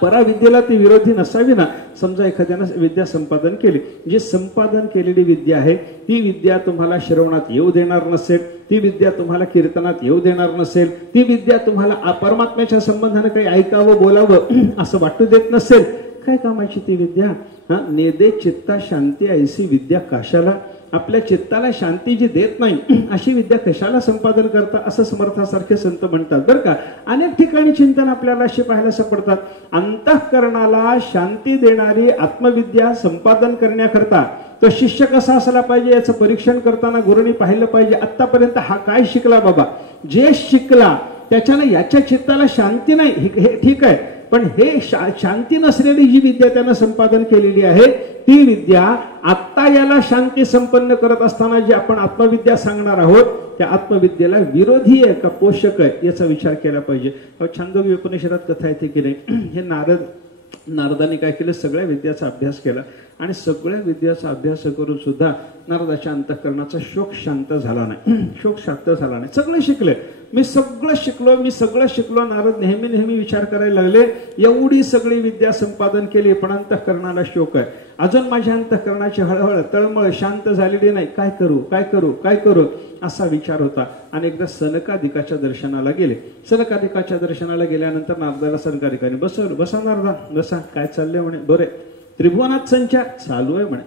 पराविद्येला ती विरोधी नसावी ना. समजा एखाद्यानं विद्या संपादन केली, जी संपादन केलेली विद्या आहे ती विद्या तुम्हाला श्रवणात येऊ देणार नसेल, ती विद्या तुम्हाला कीर्तनात येऊ देणार नसेल, ती विद्या तुम्हाला परमात्म्याच्या संबंधाने काही ऐकावं बोलावं असं वाटू देत नसेल, काय कामाची ती विद्या. नेदे चित्ता शांती ऐसी विद्या कशाला. आपल्या चित्ताला शांती जी देत नाही अशी विद्या कशाला संपादन करता असं समर्थासारखे संत म्हणतात बरं का. अनेक ठिकाणी चिंतन आपल्याला असे पाहायला सापडतात. अंतःकरणाला शांती देणारी आत्मविद्या संपादन करण्याकरता तो शिष्य कसा असला पाहिजे याचं परीक्षण करताना गुरुनी पाहिलं पाहिजे. आतापर्यंत हा काय शिकला बाबा, जे शिकला त्याच्यानं याच्या चित्ताला शांती नाही हे ठीक आहे, पण हे शांती नसलेली जी विद्या त्यानं संपादन केलेली आहे ती विद्या आत्ता याला शांती संपन्न करत असताना जी आपण आत्मविद्या सांगणार आहोत त्या आत्मविद्येला विरोधी आहे का पोषक आहे याचा विचार केला पाहिजे. छांदोग्य उपनिषदात कथा येते की नाही, हे नारद नारदाने काय केलं, सगळ्या विद्याचा अभ्यास केला आणि सगळ्या विद्याचा अभ्यास करून सुद्धा नारदाच्या अंतःकरणाचा शोक शांत झाला नाही. शोक शांत झाला नाही. सगळे शिकले, मी सगळं शिकलो. नारद नेहमी विचार करायला लागले, एवढी सगळी विद्या संपादन केली पण अंतःकरणाला शोक आहे. अजून माझ्या अंतःकरणाची हळहळ तळमळ शांत झालेली नाही. काय करू असा विचार होता. आणि एकदा सनकादिकाच्या दर्शनाला गेले. सनकादिकाच्या दर्शनाला गेल्यानंतर नारदाला सनकादिकाने बसवलं. बसा नारदा बसा, काय चाललंय म्हणे. बरे, त्रिभुवनात संचार चालू आहे म्हणे,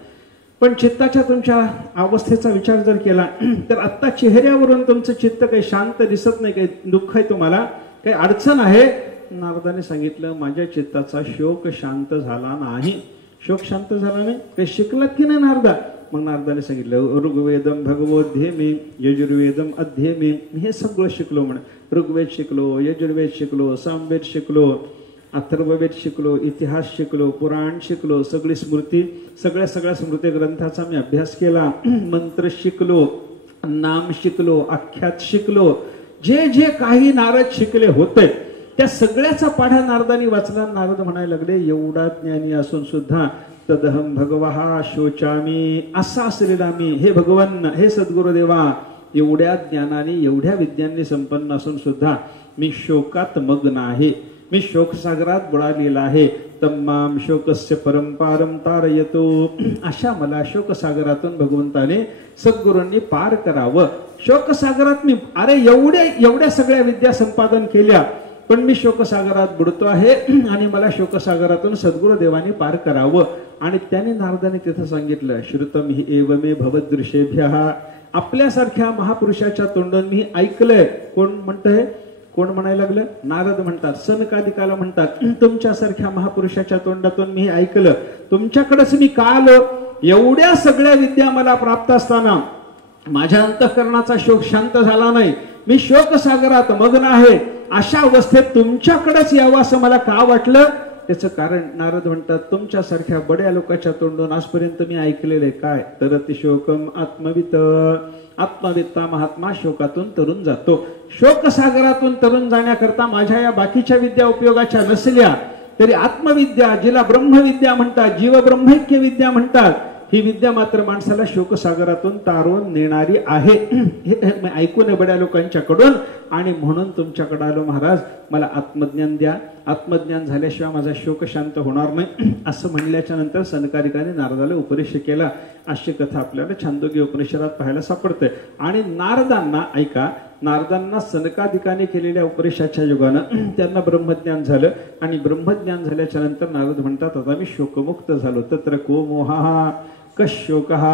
पण चित्ताच्या तुमच्या अवस्थेचा विचार जर केला तर आत्ता चेहऱ्यावरून तुमचं चित्त काही शांत दिसत नाही, काही दुःख आहे, तुम्हाला काही अडचण आहे. नारदाने सांगितलं, माझ्या चित्ताचा शोक शांत झाला नाही. शोक शांत झाला नाही, काही शिकलात की नाही नारदा. मग नारदाने सांगितलं, ऋग्वेदम भगवोध्येमी यजुर्वेदम अध्येमी. हे सगळं शिकलो म्हणे. ऋग्वेद शिकलो, यजुर्वेद शिकलो, सामवेद शिकलो, अथर्ववेद शिकलो, इतिहास शिकलो, पुराण शिकलो, सगळी स्मृती, सगळ्या स्मृती ग्रंथाचा मी अभ्यास केला, मंत्र शिकलो, नाम शिकलो, आख्यात शिकलो. जे काही नारद शिकले होते त्या सगळ्याचा पाढा नारदानी वाचला. नारद म्हणायला लागले, एवढा ज्ञानी असून सुद्धा तदहम भगवहा शोचामी, असा असलेला मी, हे भगवान, हे सद्गुरुदेवा, एवढ्या ज्ञानाने एवढ्या विद्यांनी संपन्न असून सुद्धा मी शोकात मग्न आहे, मी शोकसागरात बुडालेला आहे. तम्माम शोकस्य परंपारम तारयतो. अशा मला शोकसागरातून भगवंताने सद्गुरूंनी पार करावं. शोकसागरात मी, अरे एवढ्या सगळ्या विद्या संपादन केल्या पण मी शोकसागरात बुडतो आहे आणि मला शोकसागरातून सद्गुरुदेवानी पार करावं. आणि त्याने नारदाने तिथं सांगितलं, श्रुतम हि एवमे भवदृशेभ्यः. आपल्यासारख्या महापुरुषाच्या तोंडून मी ऐकलंय. कोण म्हणतंय, कोण म्हणायला लागलं, नारद म्हणतात. सनकादिकाला म्हणतात, तुमच्यासारख्या महापुरुषाच्या तोंडातून मी ऐकलं. तुमच्याकडेच मी का आलो, एवढ्या सगळ्या विद्या मला प्राप्त असताना माझ्या अंतःकरणाचा शोक शांत झाला नाही, मी शोकसागरात मग्न आहे. अशा अवस्थेत तुमच्याकडेच यावं असं मला का वाटलं. त्याचं कारण नारद म्हणतात, तुमच्यासारख्या बड्या लोकांच्या तोंडून आजपर्यंत मी ऐकलेले काय, तरति शोकम आत्मवित. आत्मवित्ता महात्मा शोकातून तरुण जातो. शोकसागरातून तरुण जाण्याकरता माझ्या या बाकीच्या विद्या उपयोगाच्या नसल्या तरी आत्मविद्या, जिला ब्रह्मविद्या म्हणतात, जीव ब्रह्मैक्य विद्या म्हणतात, ही विद्या मात्र माणसाला शोकसागरातून तारून नेणारी आहे. हे ऐकून बड्या लोकांच्याकडून. आणि म्हणून तुमच्याकडे आलो महाराज, मला आत्मज्ञान द्या. आत्मज्ञान झाल्याशिवाय माझा शोक शांत होणार नाही. असं म्हणल्याच्या नंतर सनकादिकाने नारदाला उपदेश केला. अशी कथा आपल्याला छांदोग्य उपनिषदात पाहायला सापडते. आणि नारदांना, ऐका, नारदांना सनकादिकाने केलेल्या उपदेशाच्या युगानं त्यांना ब्रह्मज्ञान झालं. आणि ब्रह्मज्ञान झाल्याच्या नंतर नारद म्हणतात, आता मी शोकमुक्त झालो. तत्र को मोहा कशोकः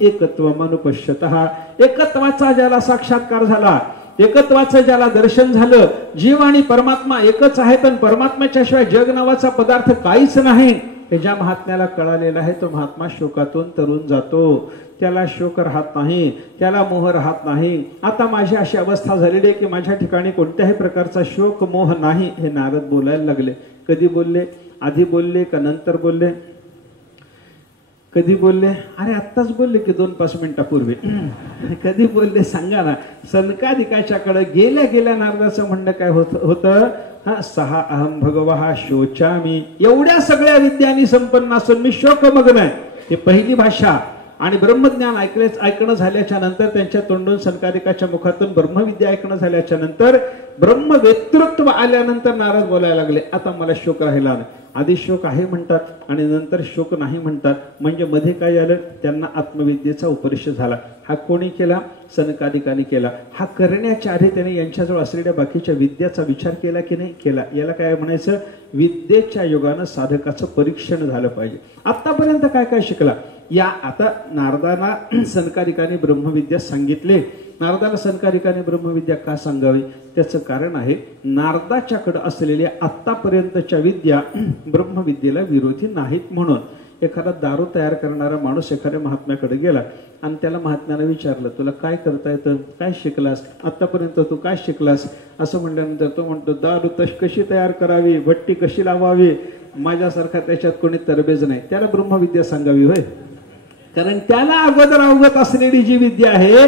एकत्वमनुपश्यतः. एकत्वाचा ज्याला साक्षात्कार झाला, एकत्वाचं ज्याला दर्शन झालं, जीव आणि परमात्मा एकच आहेत आणि परमात्म्याच्या शिवाय जग नावाचा पदार्थ काहीच नाही, हे ज्या महात्म्याला कळालेला आहे तो महात्मा शोकातून तरुण जातो. त्याला शोक राहत नाही, त्याला मोह राहत नाही. आता माझी अशी अवस्था झालेली आहे की माझ्या ठिकाणी कोणत्याही प्रकारचा शोक मोह नाही. हे नारद बोलायला लागले. कधी बोलले, आधी बोलले का नंतर बोलले, कधी बोलले, अरे आत्ताच बोलले की 2-5 मिनिटापूर्वी. कधी बोलले सांगा ना. सनकादिकाच्याकडे गेल्या नारदाचं म्हणणं काय होतं, सहा अहम भगवहा शोचामी. एवढ्या सगळ्या विद्यांनी संपन्न असून मी शोकमग्न आहे. हे पहिली भाषा. आणि ब्रह्मज्ञान ऐकणं झाल्याच्या नंतर त्यांच्या तोंडून सनकादिकाच्या मुखातून ब्रह्मविद्या ऐकणं झाल्याच्या नंतर ब्रह्मवेतृत्व आल्यानंतर नारद बोलायला लागले, आता मला शोक राहिला नाही. आधी शोक आहे म्हणतात आणि नंतर शोक नाही म्हणतात. म्हणजे मध्ये काय झालं, त्यांना आत्मविद्येचा उपदेश झाला. हा कोणी केला, सनकादिकाने केला. हा करण्याच्या आधी त्याने यांच्याजवळ असलेल्या बाकीच्या विद्याचा विचार केला की नाही केला. याला काय म्हणायचं, विद्येच्या योगानं साधकाचं परीक्षण झालं पाहिजे. आतापर्यंत काय काय शिकला. या आता नारदाला सनकादिकाने ब्रह्मविद्या सांगितले. नारदाला सनकादिकाने ब्रह्मविद्या का सांगावी, त्याचं कारण आहे, नारदाच्याकडे असलेल्या आतापर्यंतच्या विद्या ब्रह्मविद्येला विरोधी नाहीत. म्हणून एखादा दारू तयार करणारा माणूस एखाद्या महात्म्याकडे गेला आणि त्याला महात्म्याने विचारलं, तुला काय करता येतं, काय शिकलास, आतापर्यंत तू काय शिकलास, असं म्हणल्यानंतर तो म्हणतो, दारू कशी तयार करावी, भट्टी कशी लावावी, माझ्यासारखा त्याच्यात कोणी तरबेज नाही. त्याला ब्रह्मविद्या सांगावी होय. कारण त्याला अगोदर अवगत असलेली जी विद्या आहे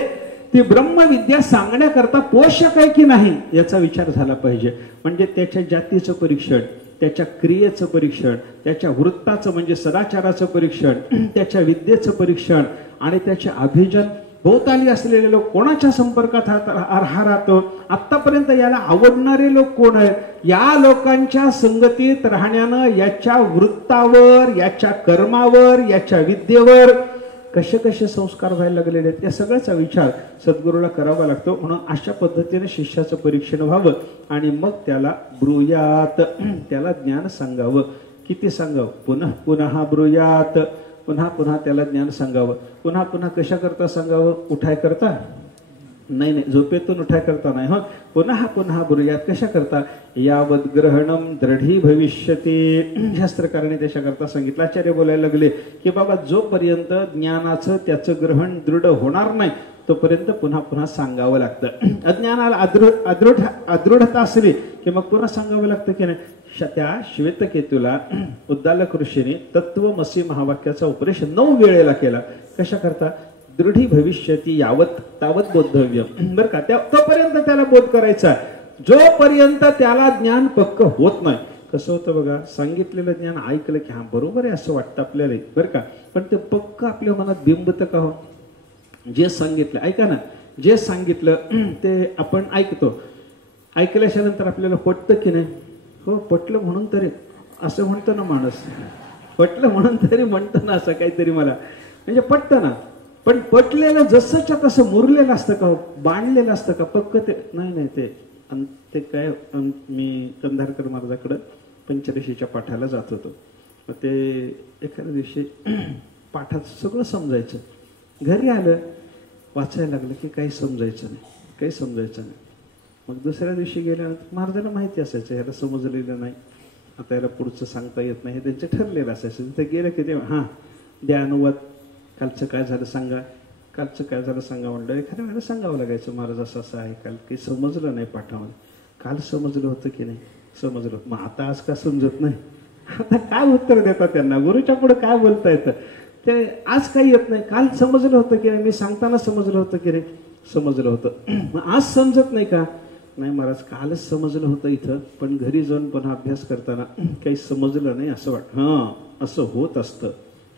ती ब्रह्मविद्या सांगण्याकरता पोषक आहे की नाही याचा विचार झाला पाहिजे. म्हणजे त्याच्या जातीचं परीक्षण, त्याच्या क्रियेचं परीक्षण, त्याच्या वृत्ताचं म्हणजे सदाचाराचं परीक्षण, त्याच्या विद्येचं परीक्षण आणि त्याचे अभिजन, भोवताली असलेले लोक कोणाच्या संपर्कात हा राहतो, आतापर्यंत याला आवडणारे लोक कोण आहेत, या लोकांच्या संगतीत राहण्यानं याच्या वृत्तावर, याच्या कर्मावर, याच्या विद्येवर कसे कसे संस्कार व्हायला लागलेले आहेत या सगळ्याचा विचार सद्गुरूला करावा लागतो. म्हणून अशा पद्धतीने शिष्याचं परीक्षण व्हावं आणि मग त्याला ब्रूयात, त्याला ज्ञान सांगावं. किती सांगावं? पुन्हा पुन्हा ब्रूयात, पुन्हा पुन्हा त्याला ज्ञान सांगावं. पुन्हा पुन्हा कशा करता सांगावं? उठाय करता नाही, नाही, झोपेतून उठाय करता नाही. पुन्हा पुन्हा ब्रूयात कशा करता? यावत ग्रहणम दृढी भविष्यती, शास्त्रकाराने त्याच्या करता सांगितलं. आचार्य बोलायला लागले की बाबा जोपर्यंत ज्ञानाचं त्याचं ग्रहण दृढ होणार नाही तोपर्यंत पुन्हा पुन्हा सांगावं लागतं. अज्ञानाला अदृढता असली की मग पुन्हा सांगावं लागतं की नाही. त्या श्वेतकेतूला उद्दालक ऋषीने तत्वमसी महावाक्याचा उपदेश 9 वेळेला केला. कशा करता? दृढी भविष्यती यावत तावत बोद्धव्य, बरं का. तोपर्यंत त्याला बोध करायचा जोपर्यंत त्याला ज्ञान पक्क होत नाही. कसं होतं बघा, सांगितलेलं ज्ञान ऐकलं की हा बरोबर आहे असं वाटतं आपल्याला, बरं का, पण ते पक्क आपल्या मनात बिंबत का हो? जे सांगितलं, ऐका ना, जे सांगितलं ते आपण ऐकतो, ऐकल्याच्या नंतर आपल्याला पटतं की नाही? हो, पटलं म्हणून तरी असं म्हणतो ना माणूस, पटलं म्हणून तरी म्हणतो ना असं काहीतरी मला, म्हणजे पटतं ना. पण पटलेलं जसंच्या तसं मुरलेलं असतं का? बांधलेलं असतं का? पक्क ते नाही, नाही, ते काय, मी कंधारकर महाराजाकडं पंचदशीच्या पाठाला जात होतो. मग ते एखाद्या दिवशी पाठाचं सगळं समजायचं, घरी आलं वाचायला लागलं की काही समजायचं नाही, काही समजायचं नाही. मग दुसऱ्या दिवशी गेल्यानंतर महाराजांना माहिती असायचं ह्याला समजलेलं नाही, आता याला पुढचं सांगता येत नाही, हे त्यांचं ठरलेलं असायचं. तिथे गेलं की तेव्हा हां द्या अनुवाद, कालचं काय झालं सांगा, कालचं काय झालं सांगा म्हणलं. एखाद्या वेळेला सांगावं लागायचं, महाराज असं असं आहे, काल काही समजलं नाही पाठामध्ये. काल समजलं होतं की नाही? समजलं. मग आता आज का समजत नाही? आता काय उत्तर देतात त्यांना? गुरुच्या पुढे काय बोलता येतं? ते आज काही येत नाही. काल समजलं होतं की नाही? मी सांगताना समजलं होतं की नाही? समजलं होतं. मग आज समजत नाही का? नाही महाराज, कालच समजलं होतं इथं, पण घरी जाऊन पुन्हा अभ्यास करताना काही समजलं नाही असं वाटतं. हां, असं होत असतं.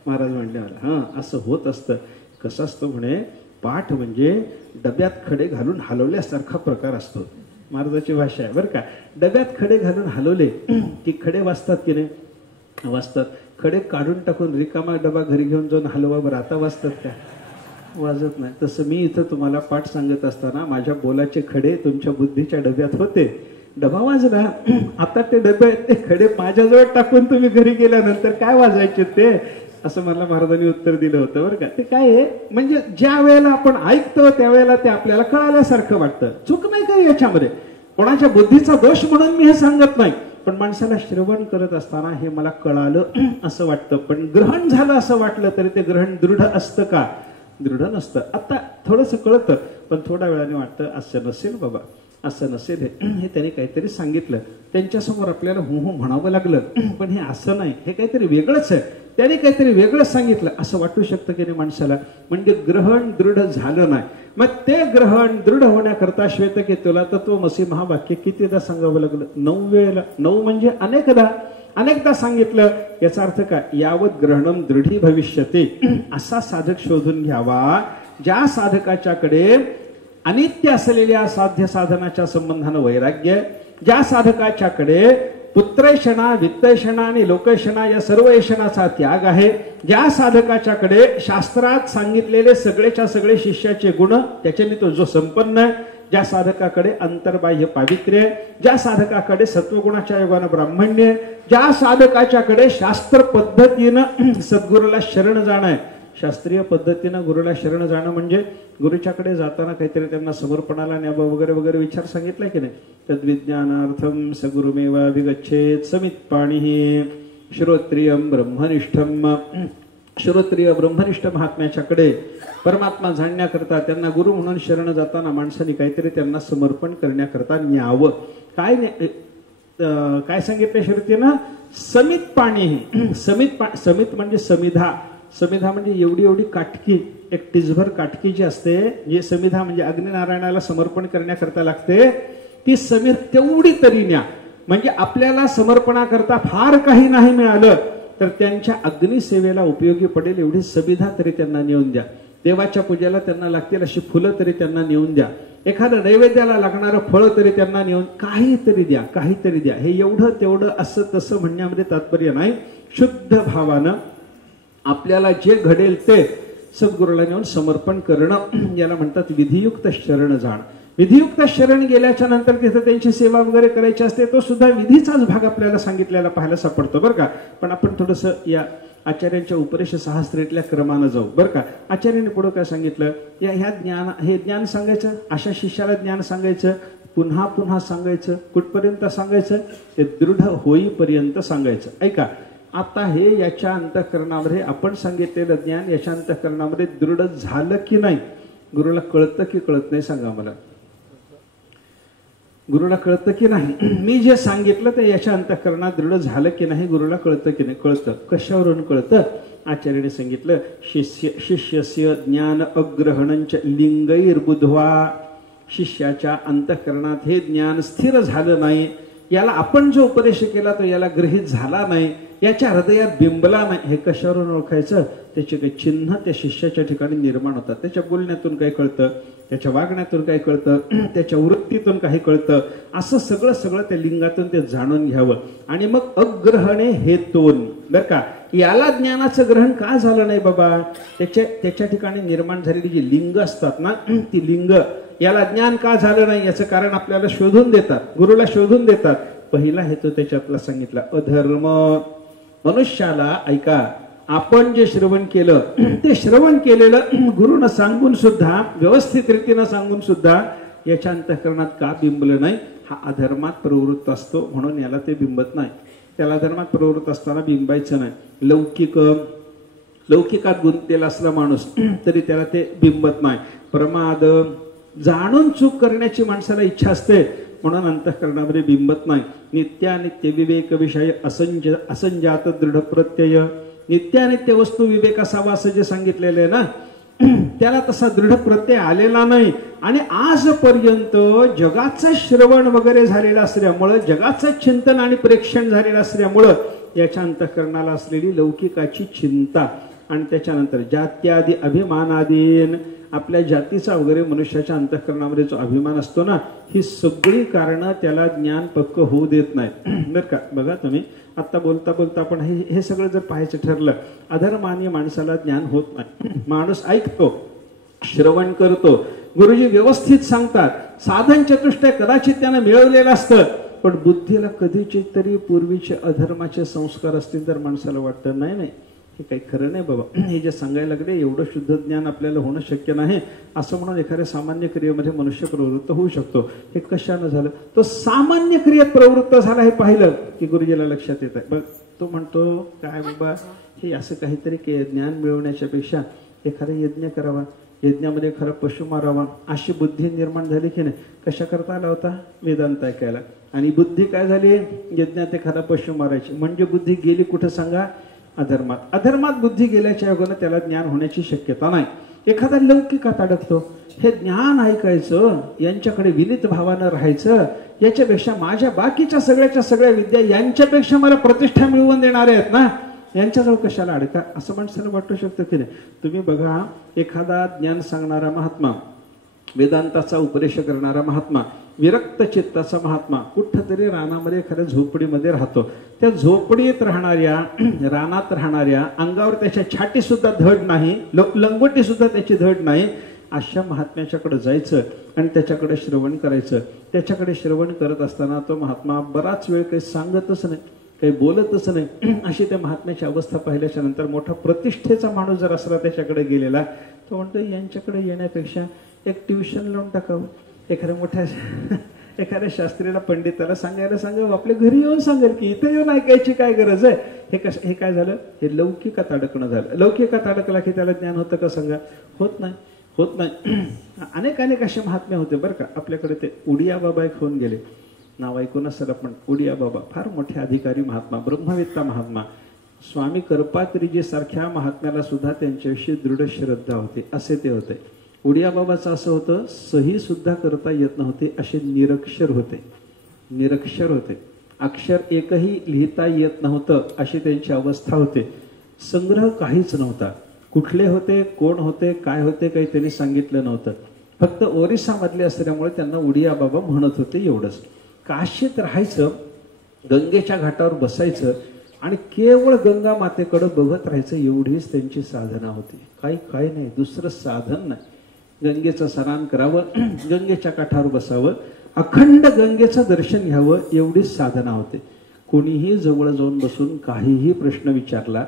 महाराज म्हणले मला, हां असं होत असतं. कसं असतं म्हणे, पाठ म्हणजे डब्यात खडे घालून हलवल्यासारखा प्रकार असतो. महाराजाची भाषा आहे बरं का. डब्यात खडे घालून हलवले की खडे वाजतात की नाही? वाजतात. खडे काढून टाकून रिकामा डबा घरी घेऊन जाऊन हलवा, बरं आता वाजतात का? वाजत नाही. तसं मी इथं तुम्हाला पाठ सांगत असताना माझ्या बोलाचे खडे तुमच्या बुद्धीच्या डब्यात होते, डबा वाजला. आता ते डबे ते खडे माझ्याजवळ टाकून तुम्ही घरी गेल्यानंतर काय वाजायचे ते? असं मला महाराजांनी उत्तर दिलं होतं बरं का. ते काय आहे म्हणजे ज्या वेळेला आपण ऐकतो त्यावेळेला ते आपल्याला कळाल्यासारखं वाटतं. चूक नाही काही याच्यामध्ये, कोणाच्या बुद्धीचा दोष म्हणून मी हे सांगत नाही, पण माणसाला श्रवण करत असताना हे मला कळालं असं वाटतं. पण ग्रहण झालं असं वाटलं तरी ते ग्रहण दृढ असतं का? दृढ नसतं. आता थोडंसं कळतं, पण थोड्या वेळाने वाटतं असं नसेल बाबा, असं नसेल, हे त्यांनी काहीतरी सांगितलं, त्यांच्यासमोर आपल्याला हो हो म्हणावं लागलं, पण हे असं नाही, हे काहीतरी वेगळंच आहे, त्यांनी काहीतरी वेगळंच सांगितलं असं वाटू शकतं की नाही माणसाला. म्हणजे ग्रहण दृढ झालं नाही. मग ते ग्रहण दृढ होण्याकरता श्वेतकेतूला तत्वमसी महावाक्य कितीदा सांगावं लागलं? 9 वेळेला. 9 म्हणजे अनेकदा सांगितलं. याचा अर्थ काय? यावत ग्रहणम दृढी भविष्यते, असा साधक शोधून घ्यावा ज्या साधकाच्याकडे अनित्य असलेल्या साध्य साधनाच्या संबंधानं वैराग्य, ज्या साधकाच्याकडे पुत्रैषणा, वित्तैषणा आणि लोकैषणा या सर्व ऐषणाचा त्याग आहे, ज्या साधकाच्याकडे शास्त्रात सांगितलेले सगळेच्या सगळे शिष्याचे गुण त्याच्याने तो जो संपन्न आहे, ज्या साधकाकडे अंतर्बाह्य पावित्र्य, ज्या साधकाकडे सत्वगुणाच्या योगानं ब्राह्मण्य, ज्या साधकाच्याकडे शास्त्र पद्धतीनं सद्गुरूला शरण जाणं आहे. शास्त्रीय पद्धतीनं गुरुला शरण जाणं म्हणजे गुरुच्याकडे जाताना काहीतरी त्यांना समर्पणाला न्यावं वगैरे वगैरे विचार सांगितलाय की नाही? तद्विज्ञानार्थम सगुरुमेवा विगच्छेत समित पाणी श्रोत्रियम ब्रह्मनिष्ठम. श्रोत्रिय ब्रह्मनिष्ठ महात्म्याच्याकडे परमात्मा जाणण्याकरता त्यांना गुरु म्हणून शरण जाताना माणसाने काहीतरी त्यांना समर्पण करण्याकरता न्यावं. काय सांगितलं श्रुतीनं? समित पाणी. समित म्हणजे समिधा. समिधा म्हणजे एवढी काटकी, एक टिजभर काटकी जी असते, जी समिधा म्हणजे अग्निनारायणाला समर्पण करण्याकरता लागते, ती समिध तेवढी तरी न्या. म्हणजे आपल्याला समर्पणाकरता फार काही नाही मिळालं तर त्यांच्या अग्निसेवेला उपयोगी पडेल एवढी सबिधा तरी त्यांना नेऊन द्या. देवाच्या पूजेला त्यांना लागतील अशी फुलं तरी त्यांना नेऊन द्या. एखादं नैवेद्याला लागणारं फळ तरी त्यांना नेऊन काहीतरी द्या, काहीतरी द्या. हे एवढं तेवढं असं तसं म्हणण्यामध्ये तात्पर्य नाही. शुद्ध भावानं आपल्याला जे घडेल ते सद्गुरूला नेऊन समर्पण करणं याला म्हणतात विधियुक्त शरण जाण. विधियुक्त शरण गेल्याच्या नंतर तिथे त्यांची सेवा वगैरे करायची असते. तो सुद्धा विधीचाच भाग आपल्याला सांगितलेला पाहायला सापडतो बरं का. पण आपण थोडंसं या आचार्यांच्या उपदेश सहस्त्रेतल्या क्रमानं जाऊ बरं का. आचार्याने पुढे काय सांगितलं, हे ज्ञान सांगायचं, अशा शिष्याला ज्ञान सांगायचं, पुन्हा पुन्हा सांगायचं. कुठपर्यंत सांगायचं, ते दृढ होईपर्यंत सांगायचं. ऐका, आता हे याच्या अंतःकरणामध्ये आपण सांगितलेलं ज्ञान याच्या अंतःकरणामध्ये दृढ झालं की नाही, गुरुला कळतं की कळत नाही सांगा मला. गुरुला कळतं की नाही, मी जे सांगितलं ते याच्या अंतःकरणात दृढ झालं की नाही गुरुला कळतं की नाही. कळतं. कशावरून कळतं, आचार्याने सांगितलं शिष्यस्य ज्ञान अग्रहणंच लिंगैर्बुध्वा. शिष्याच्या अंतःकरणात हे ज्ञान स्थिर झालं नाही, याला आपण जो उपदेश केला तो याला ग्रहित झाला नाही, याच्या हृदयात बिंबला नाही. हे कशावरून ओळखायचं, त्याचे काही चिन्ह त्या शिष्याच्या ठिकाणी निर्माण होतात. त्याच्या बोलण्यातून काय कळतं, त्याच्या वागण्यातून काय कळतं, त्याच्या वृत्तीतून काही कळतं. असं सगळं सगळं त्या लिंगातून ते जाणून घ्यावं. आणि मग अग्रहणे हेतून बरं का, याला ज्ञानाचं ग्रहण का झालं नाही बाबा, त्याच्या ठिकाणी निर्माण झालेली जी लिंग असतात ना, ती लिंग याला ज्ञान का झालं नाही याचं कारण आपल्याला शोधून देतात, गुरुला शोधून देतात. पहिला हेतू त्याच्यातला सांगितला, अधर्म. मनुष्याला ऐका, आपण जे श्रवण केलं ते श्रवण केलेलं गुरुनं सांगून सुद्धा, व्यवस्थित रीतीनं सांगून सुद्धा याच्या अंतःकरणात का बिंबलं नाही, हा अधर्मात प्रवृत्त असतो म्हणून याला ते बिंबत नाही. त्याला अधर्मात प्रवृत्त असताना बिंबायचं नाही. लौकिकात गुंतलेला असला माणूस तरी त्याला ते बिंबत नाही. प्रमाद, जाणून चूक करण्याची माणसाला इच्छा असते म्हणून अंतःकरणामध्ये बिंबत नाही. नित्यानित्य विवेक विषय असंजात दृढ प्रत्यय. नित्यानित्य वस्तू विवेक असावा असं जे सांगितलेलं आहे ना, त्याला तसा दृढ प्रत्यय आलेला नाही. आणि आजपर्यंत जगाचं श्रवण वगैरे झालेलं असल्यामुळं, जगाचं चिंतन आणि प्रेक्षण झालेलं असल्यामुळं याच्या अंतःकरणाला असलेली लौकिकाची चिंता आणि त्याच्यानंतर जात्यादी अभिमानादीन, आपल्या जातीचा वगैरे मनुष्याच्या अंतःकरणामध्ये जो अभिमान असतो ना, ही सगळी कारणं त्याला ज्ञान पक्क होऊ देत नाहीत बरं का. बघा तुम्ही आता बोलता बोलता आपण हे सगळं जर पाहायचं ठरलं, अधर्माने माणसाला ज्ञान होत नाही. माणूस ऐकतो, श्रवण करतो, गुरुजी व्यवस्थित सांगतात, साधन चतुष्टय कदाचित त्यानं मिळवलेलं असतं, पण बुद्धीला कधीचित तरी पूर्वीचे अधर्माचे संस्कार असतील तर माणसाला वाटतं नाही हे काही खरं नाही बाबा, हे जे सांगायला लागले एवढं शुद्ध ज्ञान आपल्याला होणं शक्य नाही, असं म्हणून एखाद्या सामान्य क्रियेमध्ये मनुष्य प्रवृत्त होऊ शकतो. हे कशानं झालं, तो सामान्य क्रियेत प्रवृत्त झाला हे पाहिलं की गुरुजीला लक्षात येत आहे. बघ तो म्हणतो काय बाबा, हे असं काहीतरी ज्ञान मिळवण्याच्या पेक्षा एखादा यज्ञ करावा, यज्ञामध्ये खरं पशु मारावा, अशी बुद्धी निर्माण झाली की नाही. कशा करता आला होता, वेदांत ऐकायला, आणि बुद्धी काय झाली, यज्ञात एखादा पशु मारायची. म्हणजे बुद्धी गेली कुठं सांगा, अधर्मात. अधर्मात बुद्धी गेल्याच्या योगानं त्याला ज्ञान होण्याची शक्यता नाही. एखादा लौकिकात अडकतो, हे ज्ञान ऐकायचं, यांच्याकडे विनीत भावानं राहायचं, याच्यापेक्षा माझ्या बाकीच्या सगळ्या विद्या यांच्यापेक्षा मला प्रतिष्ठा मिळवून देणाऱ्या आहेत ना, यांच्याजवळ कशाला अडका, असं माणसाला वाटू शकतं की नाही. तुम्ही बघा, एखादा ज्ञान सांगणारा महात्मा, वेदांताचा उपदेश करणारा महात्मा, विरक्त चित्ताचा महात्मा कुठंतरी रानामध्ये एखाद्या झोपडीमध्ये राहतो. त्या झोपडीत राहणाऱ्या, रानात राहणाऱ्या, अंगावर त्याच्या छाटी सुद्धा धड नाही, लंगोटी सुद्धा त्याची धड नाही, अशा महात्म्याच्याकडे जायचं आणि त्याच्याकडे श्रवण करायचं. त्याच्याकडे श्रवण करत असताना तो महात्मा बराच वेळ काही सांगतच नाही, काही बोलतच नाही. अशी त्या महात्म्याची अवस्था पाहिल्याच्या नंतर मोठा प्रतिष्ठेचा माणूस जर असला त्याच्याकडे गेलेला, तो म्हणतो यांच्याकडे येण्यापेक्षा एक ट्युशन लावून टाकावं, एखाद्या शास्त्रीला पंडिताला सांगावं, आपल्या घरी येऊन सांगेल की इथे येऊन ऐकायची काय गरज आहे. हे काय झालं, हे लौकिकात अडकणं झालं. लौकिकात अडकला की त्याला ज्ञान होतं का सांगा, होत नाही. अनेक असे महात्मे होते बरं का. आपल्याकडे ते उडिया बाबा एक होऊन गेले, नाव ऐकून असेल आपण, उडिया बाबा फार मोठे अधिकारी महात्मा, ब्रह्मवेत्ता महात्मा. स्वामी कर्पात्रीजी सारख्या महात्म्याला सुद्धा त्यांच्याविषयी दृढ श्रद्धा होती, असे ते होते. उडिया बाबाचं असं होतं, सही सुद्धा करता येत नव्हते, असे निरक्षर होते. अक्षर एकही लिहिता येत नव्हतं अशी त्यांची अवस्था होते. संग्रह काहीच नव्हता. कुठले होते, कोण होते, काय होते काही त्यांनी सांगितलं नव्हतं. फक्त ओरिसामधले असल्यामुळे त्यांना उडिया बाबा म्हणत होते एवढंच. काशीत राहायचं, गंगेच्या घाटावर बसायचं आणि केवळ गंगा मातेकडे बघत राहायचं, एवढीच त्यांची साधना होती. काही नाही, दुसरं साधन नाही. गंगेचं स्नान करावं, गंगेच्या काठावर बसावं, अखंड गंगेचं दर्शन घ्यावं, एवढीच साधना होते. कोणीही जवळ जाऊन बसून काहीही प्रश्न विचारला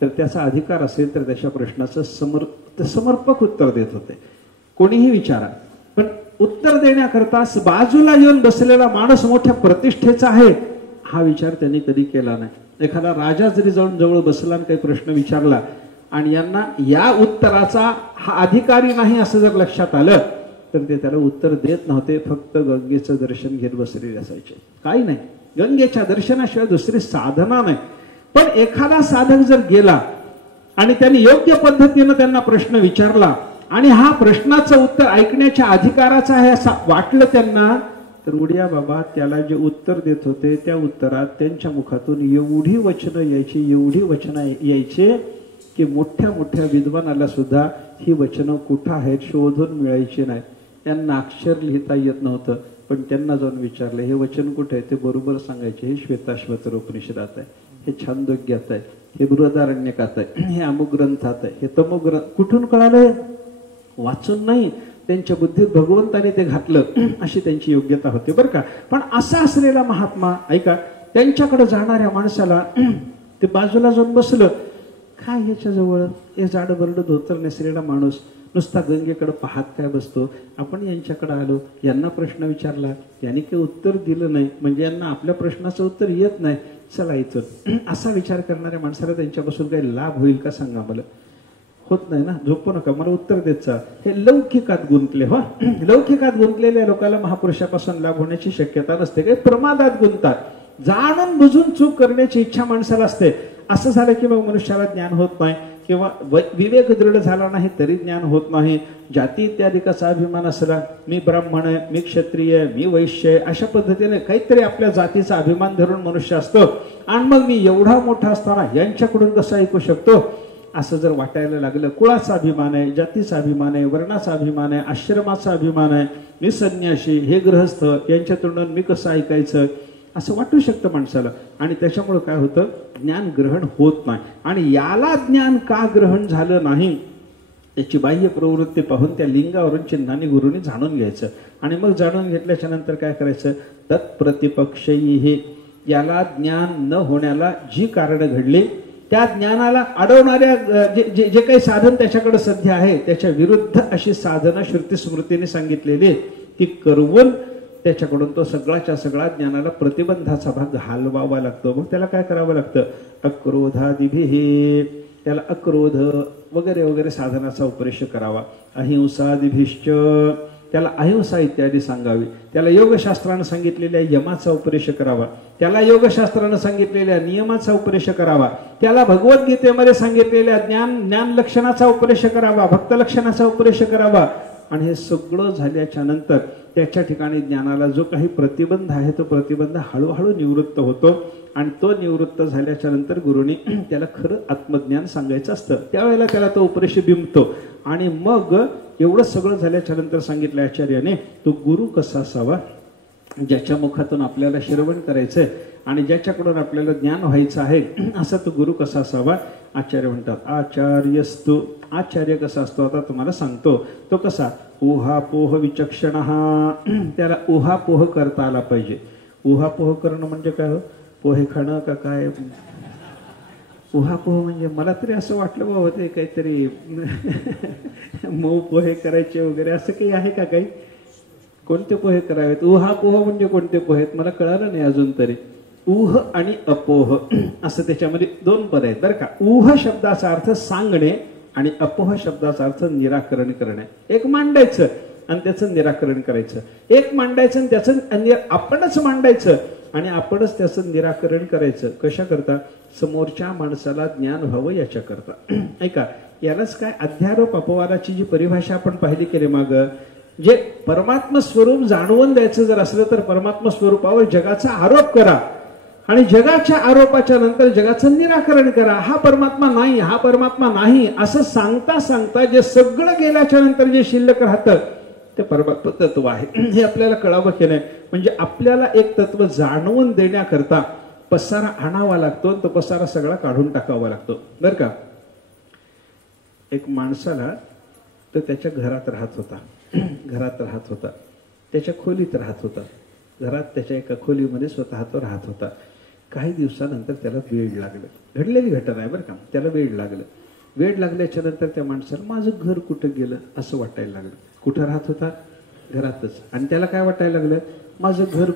तर त्याचा अधिकार असेल तर त्याच्या प्रश्नाचं समर्पक उत्तर देत होते. कोणीही विचारा, पण उत्तर देण्याकरता बाजूला येऊन बसलेला माणूस मोठ्या प्रतिष्ठेचा आहे हा विचार त्यांनी कधी केला नाही. एखादा राजा जरी जाऊन जवळ बसला आणि काही प्रश्न विचारला आणि यांना या उत्तराचा हा अधिकारी नाही असं जर लक्षात आलं तर ते त्याला उत्तर देत नव्हते. फक्त गंगेचं दर्शन घेत बसलेले असायचे. काही नाही, गंगेच्या दर्शनाशिवाय दुसरी साधना नाही. पण एखादा साधक जर गेला आणि त्यांनी योग्य पद्धतीनं त्यांना प्रश्न विचारला आणि हा प्रश्नाचं उत्तर ऐकण्याच्या अधिकाराचा आहे असं वाटलं त्यांना, तर उडिया बाबा त्याला जे उत्तर देत होते त्या उत्तरात त्यांच्या मुखातून एवढी वचनं यायची, एवढी वचनं यायचे की मोठ्या मोठ्या विद्वानाला सुद्धा ही वचनं कुठं आहेत शोधून मिळायची नाही. त्यांना अक्षर लिहिता येत नव्हतं, पण त्यांना जाऊन विचारले हे वचन कुठे आहे, ते बरोबर सांगायचे. हे श्वेताश्वतर उपनिषदात आहे, हे छांदोग्यात आहे, हे बृहदारण्यकात आहे, हे अमुक ग्रंथात आहे, हे तमुक ग्रंथ. कुठून कळालं? वाचून नाही, त्यांच्या बुद्धीत भगवंताने ते घातलं अशी त्यांची योग्यता होती बरं का. पण असा असलेला महात्मा ऐका, त्यांच्याकडे जाणाऱ्या माणसाला ते बाजूला जाऊन बसलं, काय ह्याच्याजवळ हे जाड बरड धोतर नेसलेला माणूस नुसता गंगेकडे पाहत काय बसतो. आपण यांच्याकडे आलो, यांना प्रश्न विचारला, यांनी काही उत्तर दिलं नाही, म्हणजे यांना आपल्या प्रश्नाचं उत्तर येत नाही, चला इथं. असा विचार करणाऱ्या माणसाला त्यांच्यापासून काही लाभ होईल का सांगा मला? होत नाही ना. झोपू नका, मला उत्तर देत जा. हे लौकिकात गुंतले हो. लौकिकात गुंतलेल्या लोकांना महापुरुषापासून लाभ होण्याची शक्यता नसते. काही प्रमादात गुंततात, जाणून बुजून चूक करण्याची इच्छा माणसाला असते. असं झालं की मग मनुष्याला ज्ञान होत नाही किंवा विवेक दृढ झाला नाही तरी ज्ञान होत नाही. जाती इत्यादिकाचा अभिमान असला, मी ब्राह्मण आहे, मी क्षत्रिय आहे, मी वैश्य आहे, अशा पद्धतीने काहीतरी आपल्या जातीचा अभिमान धरून मनुष्य असतो. आणि मग मी एवढा मोठा असताना यांच्याकडून कसं ऐकू शकतो असं जर वाटायला लागलं. कुळाचा अभिमान आहे, जातीचा अभिमान आहे, वर्णाचा अभिमान आहे, आश्रमाचा अभिमान आहे, मी संन्यासी, हे गृहस्थ, यांच्या तोंडून मी कसं ऐकायचं असं वाटू शकतं माणसाला. आणि त्याच्यामुळे काय होतं, ज्ञान ग्रहण होत नाही. आणि याला ज्ञान का ग्रहण झालं नाही त्याची बाह्य प्रवृत्ती पाहून त्या लिंगावरून चिन्हाने गुरुनी जाणून घ्यायचं. आणि मग जाणून घेतल्याच्या नंतर काय करायचं, तत्प्रतिपक्षयी हे याला ज्ञान न होण्याला जी कारण घडली त्या ज्ञानाला अडवणाऱ्या जे काही साधन त्याच्याकडे सध्या आहे त्याच्या विरुद्ध अशी साधना श्रुती स्मृतीने सांगितलेली ती करवून त्याच्याकडून तो सगळाच्या सगळा ज्ञानाला प्रतिबंधाचा भाग घालवावा लागतो. मग त्याला काय करावं लागतं, अक्रोधादिभिः, त्याला अक्रोध वगैरे वगैरे साधनाचा उपदेश करावा. अहिंसादिभिश्च, त्याला अहिंसा इत्यादी सांगावी. त्याला योगशास्त्रानं सांगितलेल्या यमाचा उपदेश करावा. त्याला योगशास्त्रानं सांगितलेल्या नियमाचा उपदेश करावा. त्याला भगवद्गीतेमध्ये सांगितलेल्या ज्ञान लक्षणाचा उपदेश करावा, भक्त लक्षणाचा उपदेश करावा. आणि हे सगळं झाल्याच्या नंतर त्याच्या ठिकाणी ज्ञानाला जो काही प्रतिबंध आहे तो प्रतिबंध हळूहळू निवृत्त होतो. आणि तो निवृत्त झाल्याच्या नंतर गुरुनी त्याला खरं आत्मज्ञान सांगायचं असतं. त्यावेळेला त्याला तो उपदेश बिंबतो. आणि मग एवढं सगळं झाल्याच्या नंतर सांगितलं आचार्याने, तो गुरु कसा असावा, ज्याच्या मुखातून आपल्याला श्रवण करायचंय आणि ज्याच्याकडून आपल्याला ज्ञान व्हायचं आहे असा तो गुरु कसा असावा. आचार्य म्हणतात, आचार्यस्तु, आचार्य कसा असतो आता तुम्हाला सांगतो. तो कसा, ऊहापोह विचक्षण, त्याला ऊहापोह करता आला पाहिजे. ऊहापोह करणं म्हणजे काय हो, पोहे खाणं का काय? ऊहापोह म्हणजे मला तरी असं वाटलं बाबा ते काहीतरी मऊ पोहे करायचे वगैरे असं काही आहे का? काही कोणते पोहे करावेत? ऊहापोह म्हणजे कोणते पोहे आहेत मला कळालं नाही अजून तरी. ऊह आणि अपोह असं त्याच्यामध्ये दोन पद आहेत बरं का. ऊह शब्दाचा अर्थ सांगणे आणि अपोह शब्दाचा अर्थ निराकरण करणे. एक मांडायचं आणि त्याचं निराकरण करायचं, एक मांडायचं आणि त्याचं आपणच मांडायचं आणि आपणच त्याचं निराकरण करायचं. कशा करता? समोरच्या माणसाला ज्ञान व्हावं याच्या करता. ऐका, यालाच काय अध्यारोप अपवादाची जी परिभाषा आपण पाहिली केली माग, जे परमात्मा स्वरूप जाणवून द्यायचं जर असलं तर परमात्मा स्वरूपावर जगाचा आरोप करा. आणि जगाच्या आरोपाच्या नंतर जगाचं निराकरण करा. हा परमात्मा नाही, हा परमात्मा नाही असं सांगता सांगता जे सगळं गेल्याच्या नंतर जे शिल्लक राहतं ते परमात्मा तत्व आहे हे आपल्याला कळावं की नाही. म्हणजे आपल्याला एक तत्व जाणवून देण्याकरता पसारा आणावा लागतो, तो पसारा सगळा काढून टाकावा लागतो बरं का. एक माणसाला तर त्याच्या घरात राहत होता, त्याच्या खोलीत राहत होता, घरात त्याच्या एका खोलीमध्ये स्वतः तो राहत होता. काही दिवसानंतर त्याला वेड लागलं, घडलेली घटना आहे बरं का. त्याला वेड लागल्याच्या नंतर त्या माणसाला माझं घर कुठं गेलं असं वाटायला लागलं. कुठं राहत होता? घरातच. आणि त्याला काय वाटायला लागलं? माझं घर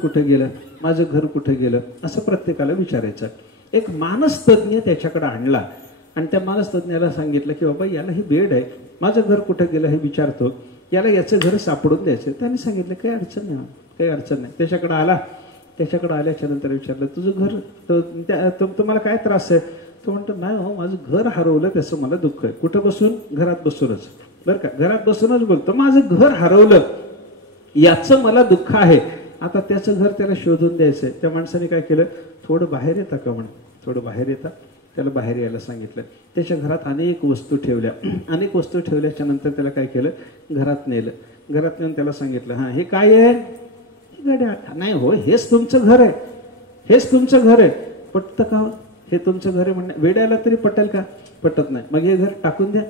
कुठं गेलं असं प्रत्येकाला विचारायचं. एक मानसतज्ञ त्याच्याकडे आणला आणि त्या मानसतज्ञाला सांगितलं की बाबा याला हे वेड आहे, माझं घर कुठं गेलं हे विचारतो, याला याचं घर सापडून द्यायचं. त्याने सांगितलं काही अडचण नाही. त्याच्याकडे आल्याच्या नंतर विचारलं तुझं घर तुम्हाला काय त्रास आहे? तो म्हणतो नाही हो माझं घर हरवलं त्याचं मला दुःख आहे. कुठं बसून? घरात बसूनच बरं का, घरात बसूनच बोलतो माझं घर हरवलं याचं मला दुःख आहे. आता त्याचं घर त्याला शोधून द्यायचंय. त्या माणसाने काय केलं, थोडं बाहेर येता का म्हणे. थोडं बाहेर येता, त्याला बाहेर यायला सांगितलं. त्याच्या घरात अनेक वस्तू ठेवल्याच्या नंतर त्याला काय केलं, घरात नेलं. घरात नेऊन त्याला सांगितलं हा हे काय आहे? गड्या नाही हो हेच तुमचं घर आहे. पटतं का? हे तुमचं घर आहे म्हणणे वेड्याला तरी पटेल का? पटत नाही. मग हे घर टाकून द्या.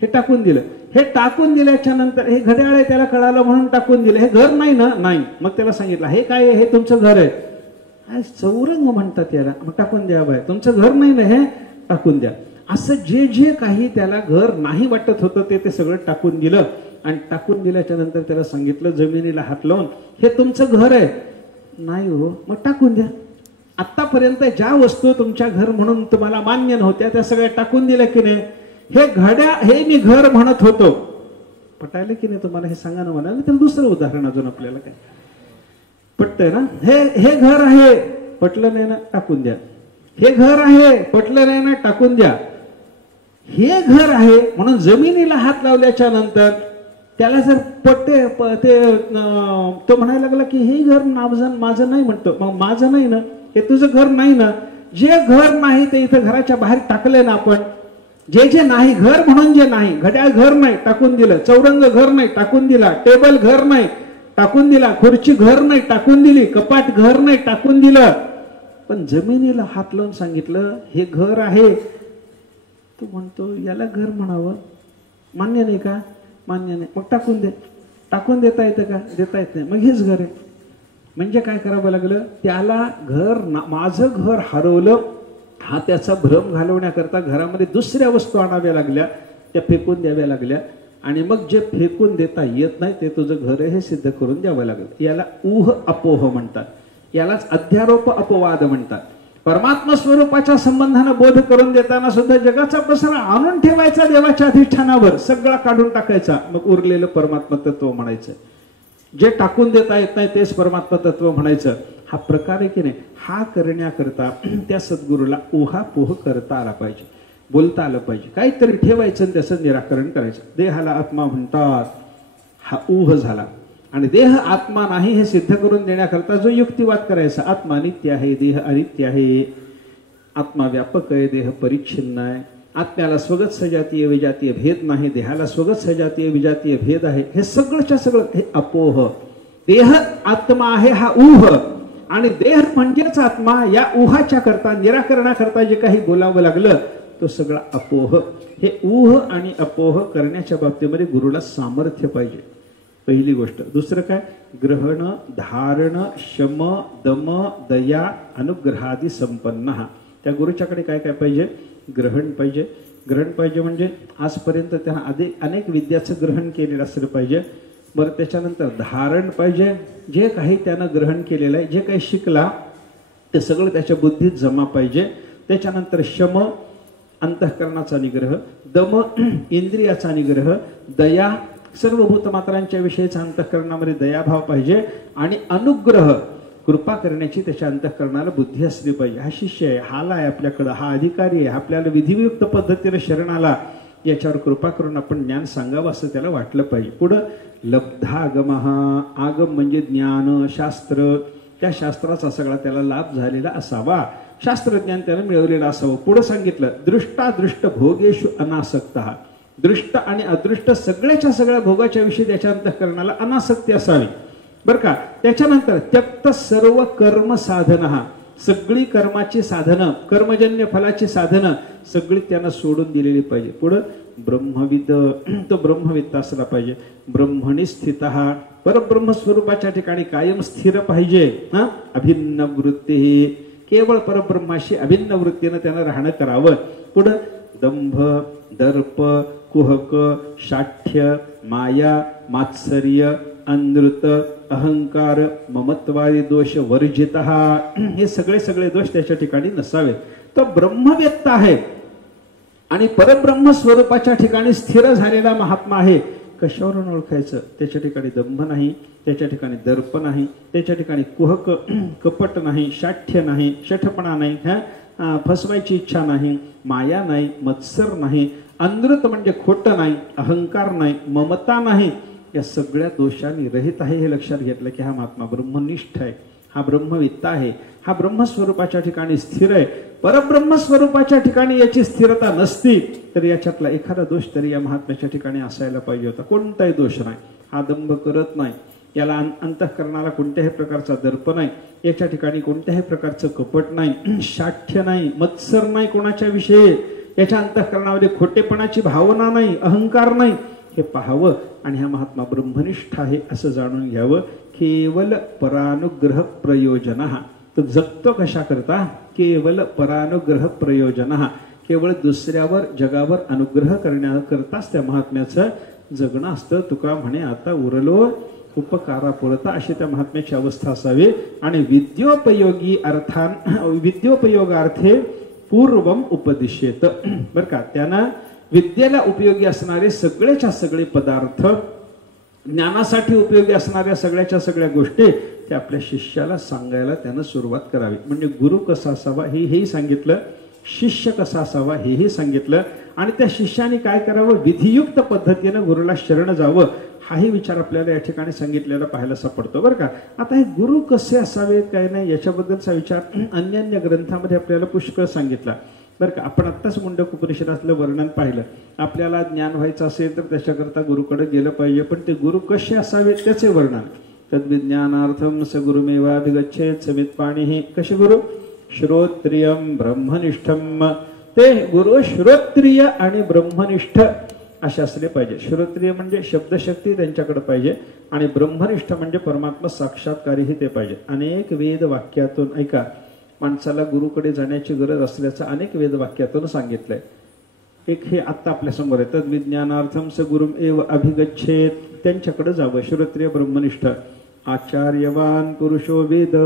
हे टाकून दिलं. हे टाकून दिल्याच्या नंतर हे घड्याळ आहे त्याला कळालं म्हणून टाकून दिलं. हे घर नाही ना? नाही. मग त्याला सांगितलं हे काय आहे? हे तुमचं घर आहे. चौरंग म्हणतात याला. मग टाकून द्या बाय, तुमचं घर नाही ना हे, टाकून द्या. असं जे काही त्याला घर नाही वाटत होतं ते सगळं टाकून दिलं. आणि टाकून दिल्याच्या नंतर त्याला सांगितलं जमिनीला हात लावून हे तुमचं घर आहे. नाही हो. मग टाकून द्या. आतापर्यंत ज्या वस्तू तुमच्या घर म्हणून तुम्हाला मान्य नव्हत्या त्या सगळ्या टाकून दिल्या की नाही. हे मी घर म्हणत होतो. पटायला की नाही तुम्हाला? हे सांगा ना मला. तर दुसरं उदाहरण अजून आपल्याला काय पटतंय ना. हे घर आहे, पटलं नाही ना, टाकून द्या. हे घर आहे, पटलं नाही ना, टाकून द्या. हे घर आहे म्हणून जमिनीला हात लावल्याच्या नंतर त्याला जर तो म्हणायला लागला की हे घर माझं नाही म्हणतो. मग माझं नाही ना, हे तुझं घर नाही ना. जे घर नाही ते इथं घराच्या बाहेर टाकलंय ना आपण. जे नाही घर म्हणून जे नाही, घड्याळ घर नाही टाकून दिलं, चौरंग घर नाही टाकून दिला, टेबल घर नाही टाकून दिला, खुर्ची घर नाही टाकून दिली, कपाट घर नाही टाकून दिलं. पण जमिनीला हात लावून सांगितलं हे घर आहे. तो म्हणतो याला घर म्हणावं, मान्य नाही का? मान्य नाही. मग टाकून दे. टाकून देता येतं का? देता येत नाही. मग हेच घर आहे. म्हणजे काय करावं लागलं त्याला? माझं घर हरवलं हा त्याचा भ्रम घालवण्याकरता घरामध्ये दुसऱ्या वस्तू आणाव्या लागल्या, त्या फेकून द्याव्या लागल्या. आणि मग जे फेकून देता येत नाही ते तुझं घर आहे हे सिद्ध करून द्यावं लागलं. याला ऊह अपोह म्हणतात. यालाच अध्यारोप अपवाद म्हणतात. परमात्मा स्वरूपाच्या संबंधानं बोध करून देताना सुद्धा जगाचा पसारा आणून ठेवायचा देवाच्या अधिष्ठानावर, सगळा काढून टाकायचा. मग उरलेलं परमात्मा तत्व म्हणायचं. जे टाकून देता येत नाही तेच परमात्मा तत्व म्हणायचं. हा प्रकार आहे की नाही. हा करण्याकरता त्या सद्गुरूला ऊहापोह करता आला पाहिजे, बोलता आलं पाहिजे, काहीतरी ठेवायचं त्याचं निराकरण करायचं. देहाला आत्मा म्हणतात हा ऊह झाला. आणि देह आत्मा नाही हे सिद्ध करून देण्याकरता जो युक्तिवाद करायचा, आत्मा नित्य आहे, देह अनित्य आहे, आत्मा व्यापक आहे, देह परिच्छिन्न आहे, आत्म्याला स्वगत सजातीय विजातीय भेद नाही, देहाला स्वगत सजातीय विजातीय भेद आहे, हे सगळंच्या सगळं हे अपोह. देह आत्मा आहे हा ऊह, आणि देह म्हणजेच आत्मा या ऊहाच्या करता निराकरणाकरता जे काही बोलावं लागलं तो सगळा अपोह. हे ऊह आणि अपोह करण्याच्या बाबतीमध्ये गुरुला सामर्थ्य पाहिजे, पहिली गोष्ट. दुसरं काय? ग्रहण, धारण, शम, दम, दया, अनुग्रहादी संपन्न. त्या गुरुच्याकडे काय काय पाहिजे? ग्रहण पाहिजे. ग्रहण पाहिजे म्हणजे आजपर्यंत त्यानं अनेक विद्याचं ग्रहण केलेलं असलं पाहिजे. बरं, त्याच्यानंतर धारण पाहिजे. जे काही त्यानं ग्रहण केलेलं आहे, जे काही शिकला ते सगळं त्याच्या बुद्धीत जमा पाहिजे. त्याच्यानंतर शम, अंतःकरणाचा निग्रह, दम, इंद्रियाचा निग्रह, दया, सर्व भूतमात्रांच्या विषयीचा अंतःकरणामध्ये दयाभाव पाहिजे. आणि अनुग्रह, कृपा करण्याची त्याच्या अंतःकरणाला बुद्धी असली पाहिजे. हा शिष्य आहे, हा आला आहे आपल्याकडं, हा अधिकारी आहे, आपल्याला विधियुक्त पद्धतीने शरण आला, याच्यावर कृपा करून आपण ज्ञान सांगावं असं त्याला वाटलं पाहिजे. पुढं लब्धागम, आगम म्हणजे ज्ञान, शास्त्र, त्या शास्त्राचा सगळा त्याला लाभ झालेला असावा, शास्त्रज्ञान त्यानं मिळवलेलं असावं. पुढे सांगितलं दृष्टादृष्ट भोगेषु अनासक्त. दृष्ट आणि अदृष्ट सगळ्याच्या सगळ्या भोगाच्या विषयी त्याच्या अंतःकरणाला अनासक्ती असावी बरं का. त्याच्यानंतर त्यक्त सर्व कर्म साधन, सगळी कर्माची साधनं, कर्मजन्य फलाची साधनं सगळी त्यांना सोडून दिलेली पाहिजे. पुढं ब्रह्मविद, तो ब्रह्मविद असला पाहिजे. ब्रह्मणी स्थित, परब्रह्म स्वरूपाच्या ठिकाणी कायम स्थिर पाहिजे. अभिन्न वृत्ती, केवळ परब्रह्माशी अभिन्न वृत्तीनं त्यानं राहणं करावं. पुढं दंभ, दर्प, कुहक, शाठ्य, माया, मात्सर्य, अनृत, अहंकार, ममत्वादी दोष वर्जित, हे सगळे सगळे दोष त्याच्या ठिकाणी नसावेत. तो ब्रह्मवेत्ता आहे आणि परब्रह्म स्वरूपाच्या ठिकाणी स्थिर झालेला महात्मा आहे. कशावरून ओळखायचं? त्याच्या ठिकाणी दंभ नाही, त्याच्या ठिकाणी दर्प नाही, त्याच्या ठिकाणी कुहक कपट नाही, शाठ्य नाही, शठपणा नाही, फसवायची इच्छा नाही, माया नाही, मत्सर नाही, अनृत म्हणजे खोटं नाही, अहंकार नाही, ममता नाही. या सगळ्या दोषांनी रहित आहे. हे लक्षात घेतलं की हा महात्मा ब्रह्मनिष्ठ आहे, हा ब्रह्मवित्ता आहे, हा ब्रह्मस्वरूपाच्या ठिकाणी स्थिर आहे. परब्रह्म स्वरूपाच्या ठिकाणी याची स्थिरता नसती तर याच्यातला एखादा दोष तरी या महात्म्याच्या ठिकाणी असायला पाहिजे होता. कोणताही दोष नाही. हा दंभ करत नाही, याला अंतःकरणाला कोणत्याही प्रकारचा दर्प नाही, याच्या ठिकाणी कोणत्याही प्रकारचं कपट नाही, शाठ्य नाही, मत्सर नाही कोणाच्या विषयी, याच्या अंतःकरणामध्ये खोटेपणाची भावना नाही, अहंकार नाही. हे पाहावं आणि हा महात्मा ब्रह्मनिष्ठ आहे असं जाणून घ्यावं. केवल परानुग्रह प्रयोजन, तो जगतो कशा करता? केवल परानुग्रह प्रयोजन, केवळ दुसऱ्यावर जगावर अनुग्रह करण्याकरताच त्या महात्म्याचं जगणं असतं. तुका म्हणे आता उरलो उपकारा पुरता, अशी त्या महात्म्याची अवस्था असावी. आणि विद्योपयोगी विद्योपयोगार्थे पूर्वम उपदिशेत, बर का. त्यानं विद्येला उपयोगी असणारे सगळेच्या सगळे पदार्थ, ज्ञानासाठी उपयोगी असणाऱ्या सगळ्याच्या सगळ्या गोष्टी त्या आपल्या शिष्याला सांगायला त्यानं सुरुवात करावी. म्हणजे गुरु कसा असावा हेही सांगितलं, शिष्य कसा असावा हेही सांगितलं. आणि त्या शिष्याने काय करावं? विधियुक्त पद्धतीनं गुरुला शरण जावं, हाही विचार आपल्याला या ठिकाणी सांगितलेला पाहायला सापडतो बरं का. आता हे गुरु कसे असावेत काय नाही याच्याबद्दलचा विचार अन्य ग्रंथामध्ये आपल्याला पुष्कळ सांगितला बरं का. आपण आत्ताच मुंडक उपनिषदातलं वर्णन पाहिलं. आपल्याला ज्ञान व्हायचं असेल तर त्याच्याकरता गुरुकडे गेलं पाहिजे, पण ते गुरु कसे असावेत त्याचे वर्णन. तद्विज्ञानार्थम स गुरुमेवाभिगच्छेत समित्पाणिः. कसे गुरु? श्रोत्रियम ब्रह्मनिष्ठम. ते गुरु श्रोत्रिय आणि ब्रह्मनिष्ठ असे असले पाहिजे. श्रोत्रिय म्हणजे शब्दशक्ती त्यांच्याकडे पाहिजे आणि ब्रह्मनिष्ठ म्हणजे परमात्मा साक्षात्कारीही ते पाहिजे. अनेक वेद वाक्यातून ऐका, माणसाला गुरुकडे जाण्याची गरज असल्याचं अनेक वेद वाक्यातून सांगितलंय. एक हे आत्ता आपल्या समोर आहे, तद्विज्ञानार्थम स गुरुम एव अभिगच्छेत, त्यांच्याकडे जावं. श्रोत्रिय ब्रह्मनिष्ठ. आचार्यवान पुरुषो वेद,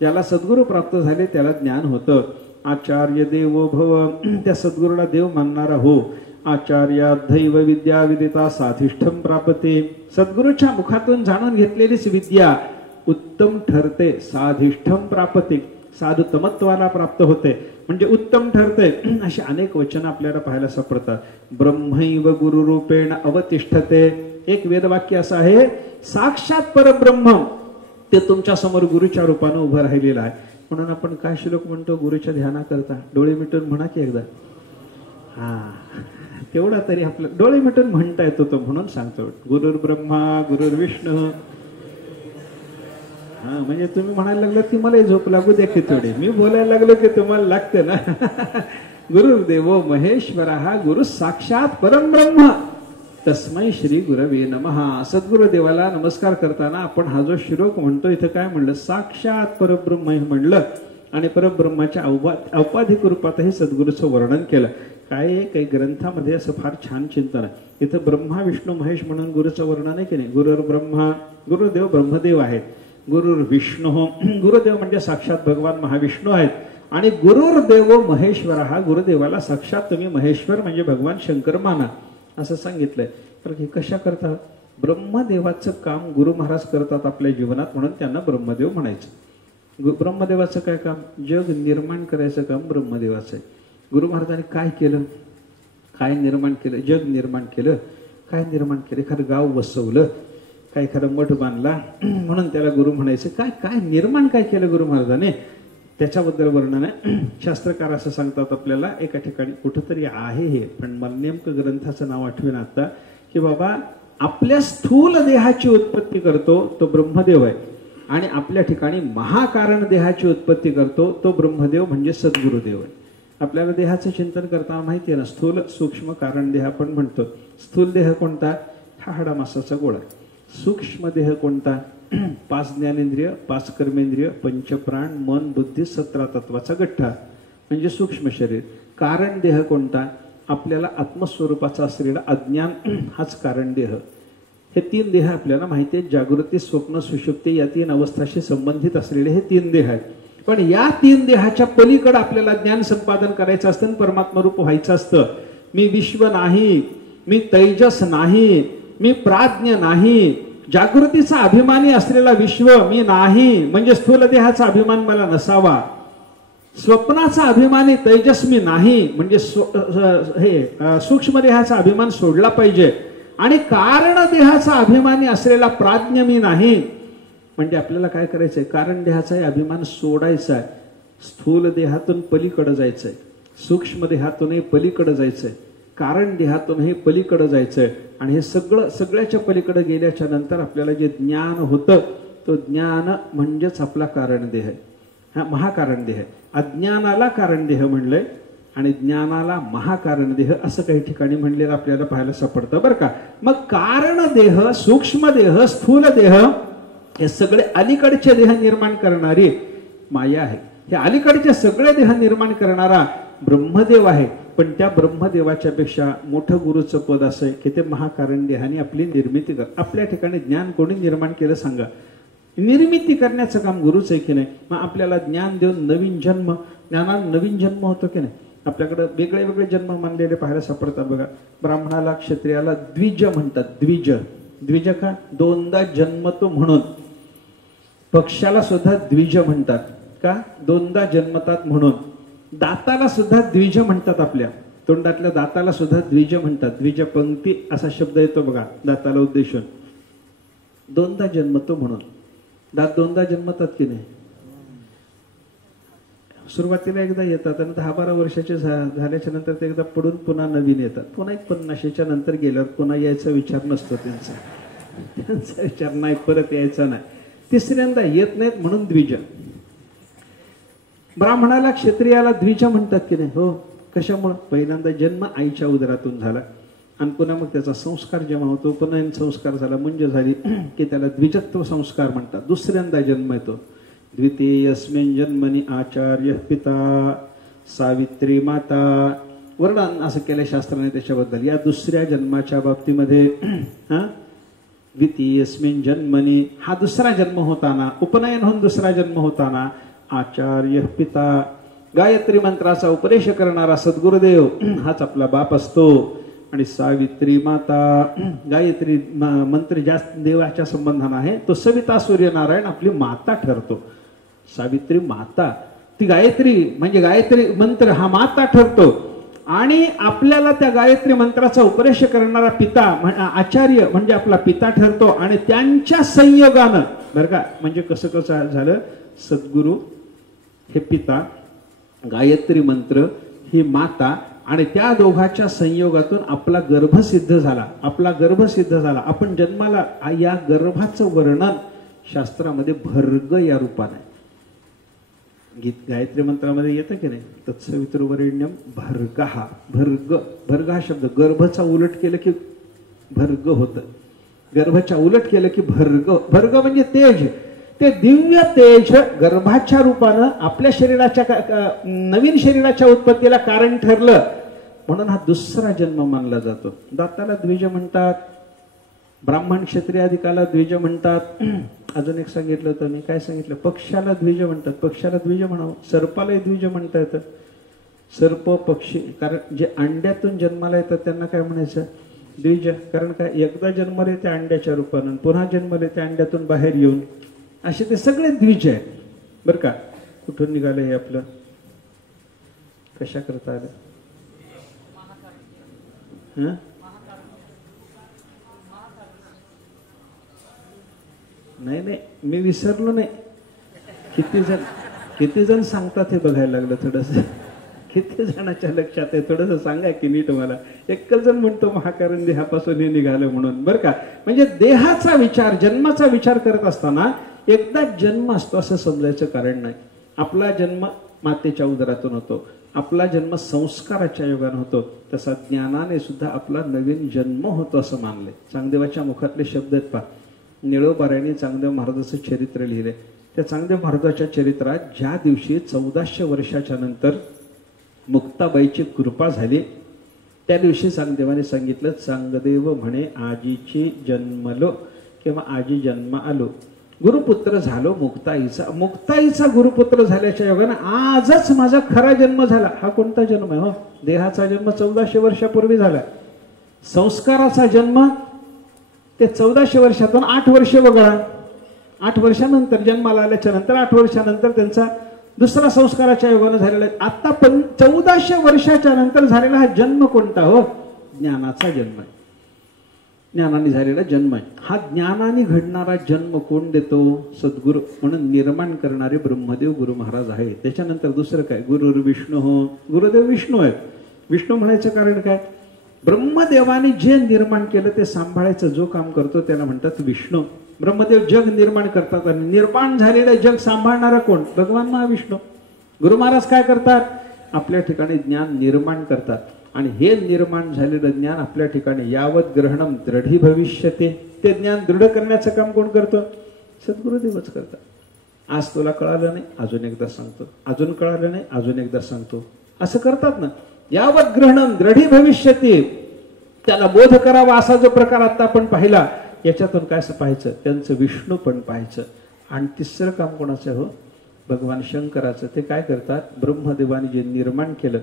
ज्याला सद्गुरू प्राप्त झाले त्याला ज्ञान होतं. आचार्य देवो भव, त्या सद्गुरूला देव मानणारा हो. आचार्यादैव विद्या विदिता साधिष्ठम प्राप्ते, सद्गुरूच्या मुखातून जाणून घेतलेलीच विद्या उत्तम ठरते. साधिष्ठम प्राप्ते, साधुतमत्वाला प्राप्त होते म्हणजे उत्तम ठरते. अशी अनेक वचन आपल्याला पाहायला सापडतात. ब्रह्मैव गुरुरूपेण अवतिष्ठते. एक वेदवाक्य असं आहे, साक्षात परब्रह्म ते तुमच्या समोर गुरुच्या रूपाने उभं राहिलेलं आहे. म्हणून आपण काय श्लोक म्हणतो गुरुच्या ध्यानाकरता? डोळे मिटून म्हणा की एकदा. तेवढा तरी आपलं डोळे मिटून म्हणता येतो तो, म्हणून सांगतो. गुरुर् ब्रह्मा गुरुर्विष्णू. म्हणजे तुम्ही म्हणायला लागलात की मला झोप लागू द्या की थोडी, मी बोलायला लागलो की तुम्हाला लागते ना. गुरुर्देवो महेश्वर, हा गुरु साक्षात परमब्रह्म. तस्मै श्री गुरवे नमः. सद्गुरुदेवाला नमस्कार करताना आपण हा जो श्लोक म्हणतो इथं काय म्हणलं? साक्षात परब्रह्म हे म्हणलं आणि परब्रह्माच्या औपाधिक रूपातही सद्गुरूचं वर्णन केलं. काही ग्रंथामध्ये असं फार छान चिंतन आहे. इथं ब्रह्मा विष्णू महेश म्हणून गुरुचं वर्णन आहे की नाही? गुरुर् ब्रह्मा, गुरुदेव ब्रह्मदेव आहेत. गुरुर् विष्णू, गुरुदेव म्हणजे साक्षात भगवान महाविष्णू आहेत. आणि गुरुर्देवो महेश्वर, हा गुरुदेवाला साक्षात तुम्ही महेश्वर म्हणजे भगवान शंकर माना असं सांगितलंय. तर हे कशा करतात? ब्रह्मदेवाचं काम गुरु महाराज करतात आपल्या जीवनात, म्हणून त्यांना ब्रह्मदेव म्हणायचं. ब्रह्मदेवाचं काय काम? जग निर्माण करायचं काम ब्रह्मदेवाचं आहे. गुरु महाराजांनी काय केलं? काय निर्माण केलं? जग निर्माण केलं. काय निर्माण केलं? एखादं गाव वसवलं, काय खरं मठ बांधला म्हणून त्याला गुरु म्हणायचं. काय काय निर्माण काय केलं गुरु महाराजाने त्याच्याबद्दल वर्णन आहे. शास्त्रकार असं सांगतात आपल्याला एका ठिकाणी कुठंतरी आहे हे, पण मला नेमकं ग्रंथाचं नाव आठवेन आता, की बाबा आपल्या स्थूल देहाची उत्पत्ती करतो तो ब्रह्मदेव आहे, आणि आपल्या ठिकाणी महाकारण देहाची उत्पत्ती करतो तो ब्रह्मदेव म्हणजे सद्गुरुदेव आहे. आपल्याला देहाचं चिंतन करताना माहिती आहे ना, स्थूल सूक्ष्म कारण देह आपण म्हणतो. स्थूल देह कोणता? हा हाडामासाचा गोळा. सूक्ष्म देह कोणता? 5 ज्ञानेंद्रिय, 5 कर्मेंद्रिय, पंचप्राण, मन, बुद्धी, 17 तत्वाचा गठ्ठा म्हणजे सूक्ष्म शरीर. कारण देह कोणता? आपल्याला आत्मस्वरूपाचा असलेला अज्ञान हाच कारण देह. हे 3 देह आपल्याला माहिती आहेत. जागृती, स्वप्न, सुषुप्ती या 3 अवस्थाशी संबंधित असलेले हे 3 देह आहेत. पण या 3 देहाच्या पलीकडे आपल्याला ज्ञान संपादन करायचं असतं, परमात्मा रूप व्हायचं असतं. मी विश्व नाही, मी तैजस नाही, मी प्राज्ञ नाही, जागृतीचा अभिमानी असलेला विश्व मी नाही, म्हणजे स्थूल देहाचा अभिमान मला नसावा. स्वप्नाचा अभिमानी तेजस मी नाही, म्हणजे हे सूक्ष्म देहाचा अभिमान सोडला पाहिजे. आणि कारण देहाचा अभिमानी असलेला प्राज्ञ मी नाही, म्हणजे आपल्याला काय करायचंय? कारण देहाचा अभिमान सोडायचा आहे. स्थूल देहातून पलीकडे जायचंय, सूक्ष्म देहातूनही पलीकडे जायचंय, कारण देहातूनही पलीकडे जायचंय. आणि हे सगळ्याच्या पलीकडे गेल्याच्या नंतर आपल्याला जे ज्ञान होतं तो ज्ञान म्हणजेच आपला कारण देह आहे. हा महाकारण देह आहे. अज्ञानाला कारण देह म्हणलंय आणि ज्ञानाला महाकारण देह असं काही ठिकाणी म्हणलेलं आपल्याला पाहायला सापडतं बरं का. मग कारण देह, सूक्ष्म देह, स्थूल देह हे सगळे अलीकडचे देह निर्माण करणारी माया आहे. हे अलीकडचे सगळे देह निर्माण करणारा ब्रह्मदेव आहे. पण त्या ब्रह्मदेवाच्या पेक्षा मोठं गुरुचं पद असं आहे की ते महाकारण देहाने आपली निर्मिती कर. आपल्या ठिकाणी ज्ञान कोणी निर्माण केलं सांगा? निर्मिती करण्याचं काम गुरुच आहे की नाही? मग आपल्याला ज्ञान देऊन नवीन जन्म, ज्ञानाला नवीन जन्म होतो की नाही? आपल्याकडे वेगळे वेगळे जन्म मानलेले पाहायला सापडतात बघा. ब्राह्मणाला, क्षत्रियाला द्विज म्हणतात. द्विज. द्विज का? 2दा जन्मतो म्हणून. पक्षाला सुद्धा द्विज म्हणतात का? 2दा जन्मतात म्हणून. दाताला सुद्धा द्विज म्हणतात. आपल्या तोंडातल्या दाताला सुद्धा द्विज म्हणतात. द्विज पंक्ती असा शब्द येतो बघा दाताला उद्देशून. 2दा जन्मतो म्हणून. दात 2दा जन्मतात की नाही? सुरुवातीला एकदा येतात आणि 10-12 वर्षाचे झाल्याच्या नंतर ते एकदा पडून पुन्हा नवीन येतात. पुन्हा एक 50च्या नंतर गेल्यावर पुन्हा यायचा विचार नसतो त्यांचा. त्यांचा विचार नाही, परत यायचा नाही. तिसऱ्यांदा येत नाहीत म्हणून द्विज. ब्राह्मणाला, क्षत्रियाला द्विज म्हणतात की नाही? हो. कशामुळे? पहिल्यांदा जन्म आईच्या उदरातून झाला आणि पुन्हा मग त्याचा संस्कार जेव्हा होतो, पुन्हा संस्कार झाला, मुंज झाली की त्याला द्विजत्व संस्कार म्हणतात. दुसऱ्यांदा जन्म येतो. द्वितीयस्मिन् जन्मनि आचार्य पिता सावित्री माता. वर्णन असं केलं शास्त्राने त्याच्याबद्दल. या दुसऱ्या जन्माच्या बाबतीमध्ये द्वितीयस्मिन् जन्मनि हा दुसरा जन्म होताना, उपनयन होऊन दुसरा जन्म होताना आचार्य पिता, गायत्री मंत्राचा उपदेश करणारा सद्गुरुदेव हाच आपला बाप असतो. आणि सावित्री माता, गायत्री मंत्र ज्या देवाच्या संबंधाने आहे तो सविता सूर्यनारायण आपली माता ठरतो. सावित्री माता, ती गायत्री म्हणजे गायत्री मंत्र हा माता ठरतो. आणि आपल्याला त्या गायत्री मंत्राचा उपदेश करणारा पिता आचार्य म्हणजे आपला पिता ठरतो. आणि त्यांच्या संयोगानं बरं का, म्हणजे कसं कसं झालं? सद्गुरु हे पिता, गायत्री मंत्र ही माता, आणि त्या दोघांच्या संयोगातून आपला गर्भ सिद्ध झाला. आपला गर्भ सिद्ध झाला. आपण जन्माला या गर्भाचं वर्णन शास्त्रामध्ये भर्ग या रूपाने गायत्री मंत्रामध्ये येतं की नाही? तत्सवितुर्वरेण्यम भर्गः. भर्ग, भर्ग हा शब्द गर्भचा उलट केलं की भर्ग होतं. गर्भाच्या उलट केलं की भर्ग. भर्ग म्हणजे तेज. ते दिव्य तेज गर्भाच्या रूपानं आपल्या शरीराच्या नवीन शरीराच्या उत्पत्तीला कारण ठरलं, म्हणून हा दुसरा जन्म मानला जातो. दाताला द्विज म्हणतात, ब्राह्मण क्षत्रियाधिकाला द्विज म्हणतात. अजून एक सांगितलं होतं मी, काय सांगितलं? पक्षाला द्विज म्हणतात. पक्षाला द्विज म्हणावं. सर्पालाही द्विज म्हणता येतं. सर्प, पक्षी, कारण जे अंड्यातून जन्माला येतात त्यांना काय म्हणायचं? द्विज. कारण काय? एकदा जन्मले त्या अंड्याच्या रूपानं, पुन्हा जन्मले त्या अंड्यातून बाहेर येऊन, असे ते सगळे द्विज आहेत बरं का. कुठून निघालं हे आपलं? कशा करता आलं? नाही नाही, मी विसरलो नाही. किती जण सांगतात हे बघायला लागलं थोडंसं. किती जणांच्या लक्षात आहे थोडंसं सांगा की नीट मला. एकच जण म्हणतो महाकारण देहापासून हे निघालं म्हणून, बरं का. म्हणजे देहाचा विचार, जन्माचा विचार करत असताना एकदा जन्म असतो असं समजायचं कारण नाही. आपला जन्म मातेच्या उदरातून होतो, आपला जन्म संस्काराच्या योगाने होतो, तसा ज्ञानाने सुद्धा आपला नवीन जन्म होतो असं मानले. चांगदेवाच्या मुखातले शब्द आहेत पहा. निळोबाऱ्यांनी चांगदेव महाराजाचं चरित्र लिहिले. त्या चांगदेव महाराजाच्या चरित्रात ज्या दिवशी 1400 वर्षाच्या नंतर मुक्ताबाईची कृपा झाली, त्या दिवशी चांगदेवाने सांगितलं, चांगदेव म्हणे आजीची जन्मलो किंवा आजी जन्म आलो, गुरुपुत्र झालो मुक्ताईचा. मुक्ताईचा गुरुपुत्र झाल्याच्या योगाने आजच माझा खरा जन्म झाला. हा कोणता जन्म आहे हो? देहाचा जन्म 1400 वर्षापूर्वी झाला. संस्काराचा जन्म ते 1400 वर्षातून 8 वर्ष वगळा. 8 वर्षानंतर जन्माला आल्याच्या नंतर 8 वर्षानंतर त्यांचा दुसरा संस्काराच्या योगाने झालेला आहे. आता पण 1400 वर्षाच्या नंतर झालेला हा जन्म कोणता हो? ज्ञानाचा जन्म आहे. ज्ञानाने झालेला जन्म आहे. हा ज्ञानाने घडणारा जन्म कोण देतो? सद्गुरू. म्हणून निर्माण करणारे ब्रह्मदेव गुरु महाराज आहे. त्याच्यानंतर दुसरं काय? गुरुर विष्णू हो. गुरुदेव विष्णू आहेत. विष्णू म्हणायचं कारण काय? ब्रह्मदेवाने जे निर्माण केलं ते सांभाळायचं जो काम करतो त्याला म्हणतात विष्णू. ब्रह्मदेव जग निर्माण करतात आणि निर्माण झालेलं जग सांभाळणारा कोण? भगवान महाविष्णू. गुरु महाराज काय करतात? आपल्या ठिकाणी ज्ञान निर्माण करतात आणि हे निर्माण झालेलं ज्ञान आपल्या ठिकाणी यावत ग्रहणम दृढी भविष्यते, ते ज्ञान दृढ करण्याचं काम कोण करतो? सद्गुरुदेवच करतात. आज तुला कळालं नाही, अजून एकदा सांगतो. अजून कळालं नाही, अजून एकदा सांगतो. असं करतात ना. यावत ग्रहणम दृढी भविष्यते, त्याला बोध करावा असा जो प्रकार आता आपण पाहिला, याच्यातून काय पाहायचं? त्यांचं विष्णू पण पाहायचं. आणि तिसरं काम कोणाचं हो? भगवान शंकराचं. ते काय करतात? ब्रह्मदेवाने जे निर्माण केलं,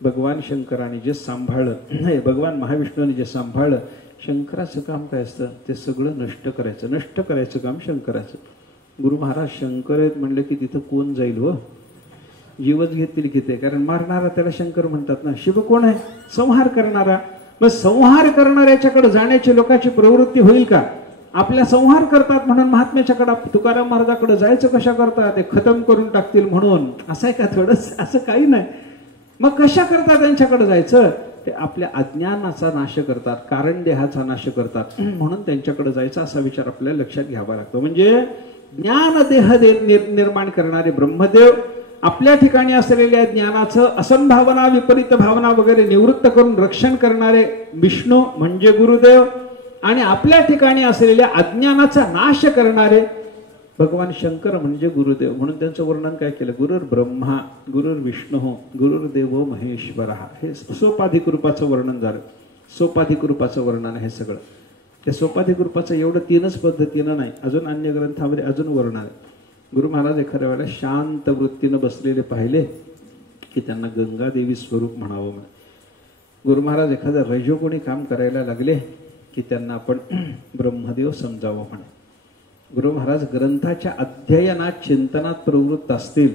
भगवान शंकराने जे सांभाळलं, नाही भगवान महाविष्णूने जे सांभाळलं, शंकराचं काम काय असतं? ते सगळं नष्ट करायचं. नष्ट करायचं काम शंकराचं. गुरु महाराज शंकर आहेत म्हणलं की तिथं कोण जाईल हो? जीवच घेतील किती, कारण मारणारा त्याला शंकर म्हणतात ना. शिव कोण आहे? संहार करणारा. मग संहार करणाऱ्याच्याकडे जाण्याची लोकांची प्रवृत्ती होईल का? आपल्या संहार करतात म्हणून महात्म्याच्याकडे, तुकाराम महाराजाकडे जायचं कशा करतात? ते खतम करून टाकतील म्हणून. असं आहे का? थोडंच असं काही नाही. मग कशा करतात त्यांच्याकडे जायचं? ते आपल्या अज्ञानाचा नाश करतात, कारण देहाचा नाश करतात, म्हणून त्यांच्याकडे जायचा असा विचार आपल्याला लक्षात घ्यावा लागतो. म्हणजे ज्ञान देह निर्माण करणारे ब्रह्मदेव, आपल्या ठिकाणी असलेल्या ज्ञानाचं असंभावना, विपरीत भावना वगैरे निवृत्त करून रक्षण करणारे विष्णू म्हणजे गुरुदेव, आणि आपल्या ठिकाणी असलेल्या अज्ञानाचा नाश करणारे भगवान शंकर म्हणजे गुरुदेव. म्हणून त्यांचं वर्णन काय केलं? गुरुर ब्रह्मा, गुरुर विष्णू, गुरुर्देवो महेश्वरः. हे सोपाधिक रूपाचं वर्णन झालं. सोपाधिक रूपाचं वर्णन आहे सगळं. त्या सोपाधिक रूपाचं एवढं 3च पद्धतीनं नाही, अजून अन्य ग्रंथामध्ये अजून वर्णन आहे. गुरु महाराज एखाद्या वेळेला शांत वृत्तीनं बसलेले पाहिले की त्यांना गंगादेवी स्वरूप म्हणावं म्हणे. गुरु महाराज एखादं रजोगुणी काम करायला लागले की त्यांना आपण ब्रह्मदेव समजावं म्हणे. गुरु महाराज ग्रंथाच्या अध्ययनात, चिंतनात प्रवृत्त असतील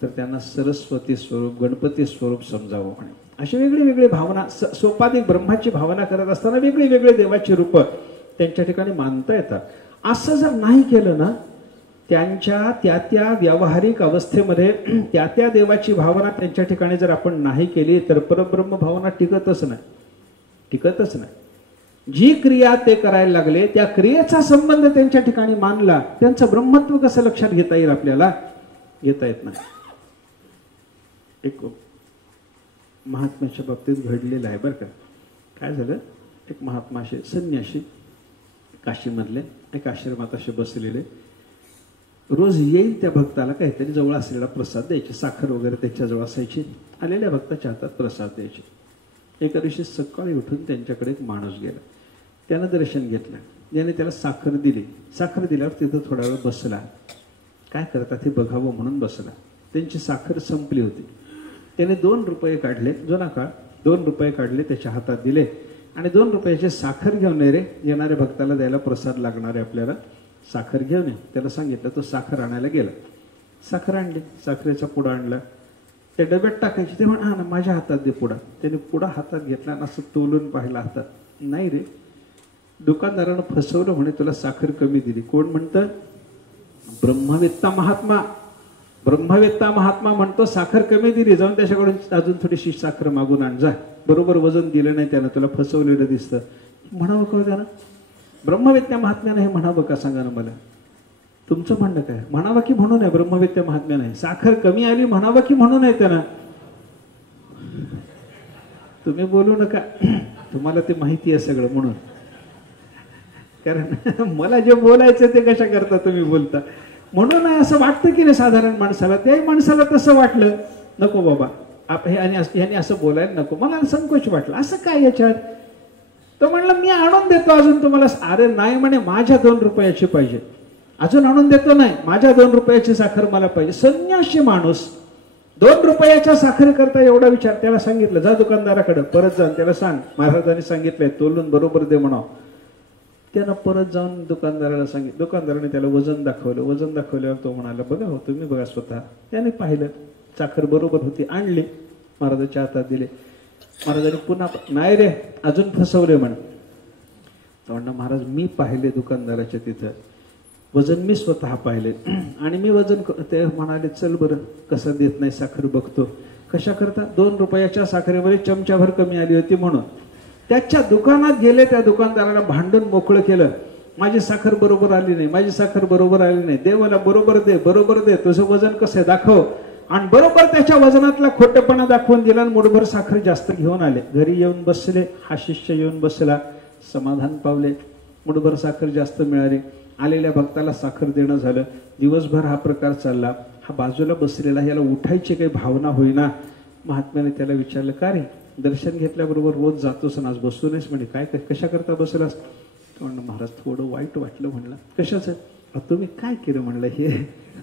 तर त्यांना सरस्वती स्वरूप, गणपती स्वरूप समजावं म्हणे. अशी वेगळी वेगळी भावना, सोपाधिक ब्रह्माची भावना करत असताना वेगळी वेगळी देवाची रूप त्यांच्या ठिकाणी मानता येतात. असं जर नाही केलं ना, त्यांच्या त्या व्यावहारिक अवस्थेमध्ये त्या देवाची भावना त्यांच्या ठिकाणी जर आपण नाही केली तर परब्रह्म भावना टिकतच नाही. जी क्रिया ते करायला लागले त्या क्रियेचा संबंध त्यांच्या ठिकाणी मानला, त्यांचं ब्रह्मत्व कसं लक्षात घेता येईल? आपल्याला घेता येत नाही. एक महात्म्याच्या बाबतीत घडलेलं आहे बरं का. काय झालं? एक महात्मा असे संन्याशी काशीमधले एक आश्रमात असे बसलेले, रोज येईल त्या भक्ताला काहीतरी जवळ असलेला प्रसाद द्यायचे. साखर वगैरे त्याच्याजवळ असायची. आलेल्या भक्ताच्या हातात प्रसाद द्यायचे. एका दिवशी सकाळी उठून त्यांच्याकडे एक माणूस गेला. त्यानं दर्शन घेतलं. याने त्याला साखर दिली. साखर दिल्यावर तिथं थोडा वेळ बसला. काय करतात हे बघावं म्हणून बसला. त्यांची साखर संपली होती. त्याने 2 रुपये काढले, जुना काळ, 2 रुपये काढले, त्याच्या हातात दिले आणि 2 रुपयाचे साखर घेऊन ये रे, येणाऱ्या भक्ताला द्यायला प्रसाद लागणार आहे आपल्याला, साखर घेऊन ये. त्याला सांगितलं. तो साखर आणायला गेला. साखर आणली. साखरेचा पुडा आणला. त्या डब्यात टाकायची. ते म्हणा ना माझ्या हातात दे पुडा. त्याने पुडा हातात घेतला आणि असं तोलून पाहिला हातात. नाही रे, दुकानदारानं फसवलं म्हणे, तुला साखर कमी दिली. कोण म्हणतं? ब्रह्मवेत्ता महात्मा. ब्रह्मवेत्ता महात्मा म्हणतो साखर कमी दिली, जाऊन त्याच्याकडून अजून थोडीशी साखर मागून आण जा. बरोबर वजन दिलं नाही त्यानं, तुला फसवलेलं दिसतं. म्हणावं का त्यानं? ब्रह्मवेत्या महात्म्यानं हे म्हणावं का? सांगा ना मला. तुमचं म्हणणं काय? म्हणावं की म्हणू नये? ब्रह्मवेत्या महात्म्यानं साखर कमी आली म्हणावं की म्हणू नये त्यानं? तुम्ही बोलू नका, तुम्हाला ते माहिती आहे सगळं म्हणून. कारण मला जे बोलायचं ते कशा करता तुम्ही बोलता म्हणून असं वाटतं की नाही साधारण माणसाला. त्याही माणसाला तसं वाटलं, नको बाबा ह्याने असं बोलायला नको, मला संकोच वाटला. असं काय याच्यात? तो म्हणला मी आणून देतो अजून तुम्हाला. अरे नाही म्हणे, माझ्या 2 रुपयाची पाहिजे. अजून आणून देतो नाही, माझ्या 2 रुपयाची साखर मला पाहिजे. संन्याशी माणूस 2 रुपयाच्या साखर करता एवढा विचार. त्याला सांगितलं जा दुकानदाराकडे, परत जाऊन त्याला सांग महाराजांनी सांगितलंय तोलून बरोबर दे म्हणाव. त्यानं परत जाऊन दुकानदाराला सांगितलं. दुकानदाराने त्याला वजन दाखवलं. वजन दाखवल्यावर तो म्हणाला बघा हो, तुम्ही बघा स्वतः. त्याने पाहिलं साखर बरोबर होती, आणली महाराजाच्या हातात दिले. महाराजांनी पुन्हा नाही रे अजून फसवले म्हण. तो म्हणला महाराज मी पाहिले दुकानदाराच्या तिथं वजन, मी स्वतः पाहिले आणि मी वजन. ते म्हणाले चल बरं कसं देत नाही साखर बघतो. कशा करता? 2 रुपयाच्या साखरेमध्ये चमचाभर कमी आली होती म्हणून. त्याच्या दुकानात गेले, त्या दुकानदाराला भांडून मोकळं केलं. माझी साखर बरोबर आली नाही, माझी साखर बरोबर आली नाही, देवाला बरोबर दे, बरोबर दे, तुझं वजन कसं दाखव. आणि बरोबर त्याच्या वजनातला खोटेपणा दाखवून दिला आणि मुठभर साखर जास्त घेऊन आले. घरी येऊन बसले, हा शिष्य येऊन बसला, समाधान पावले, मुठभर साखर जास्त मिळाली. आलेल्या भक्ताला साखर देणं झालं. दिवसभर हा प्रकार चालला. हा बाजूला बसलेला, याला उठायची काही भावना होईना. महात्म्याने त्याला विचारलं का रे, दर्शन घेतल्याबरोबर रोज जातोस ना, आज बसू नयेस म्हणे. काय कशा करता बसलास? म्हणलं महाराज थोडं वाईट वाटलं. म्हणलं कशाचं? तुम्ही काय केलं? म्हणलं हे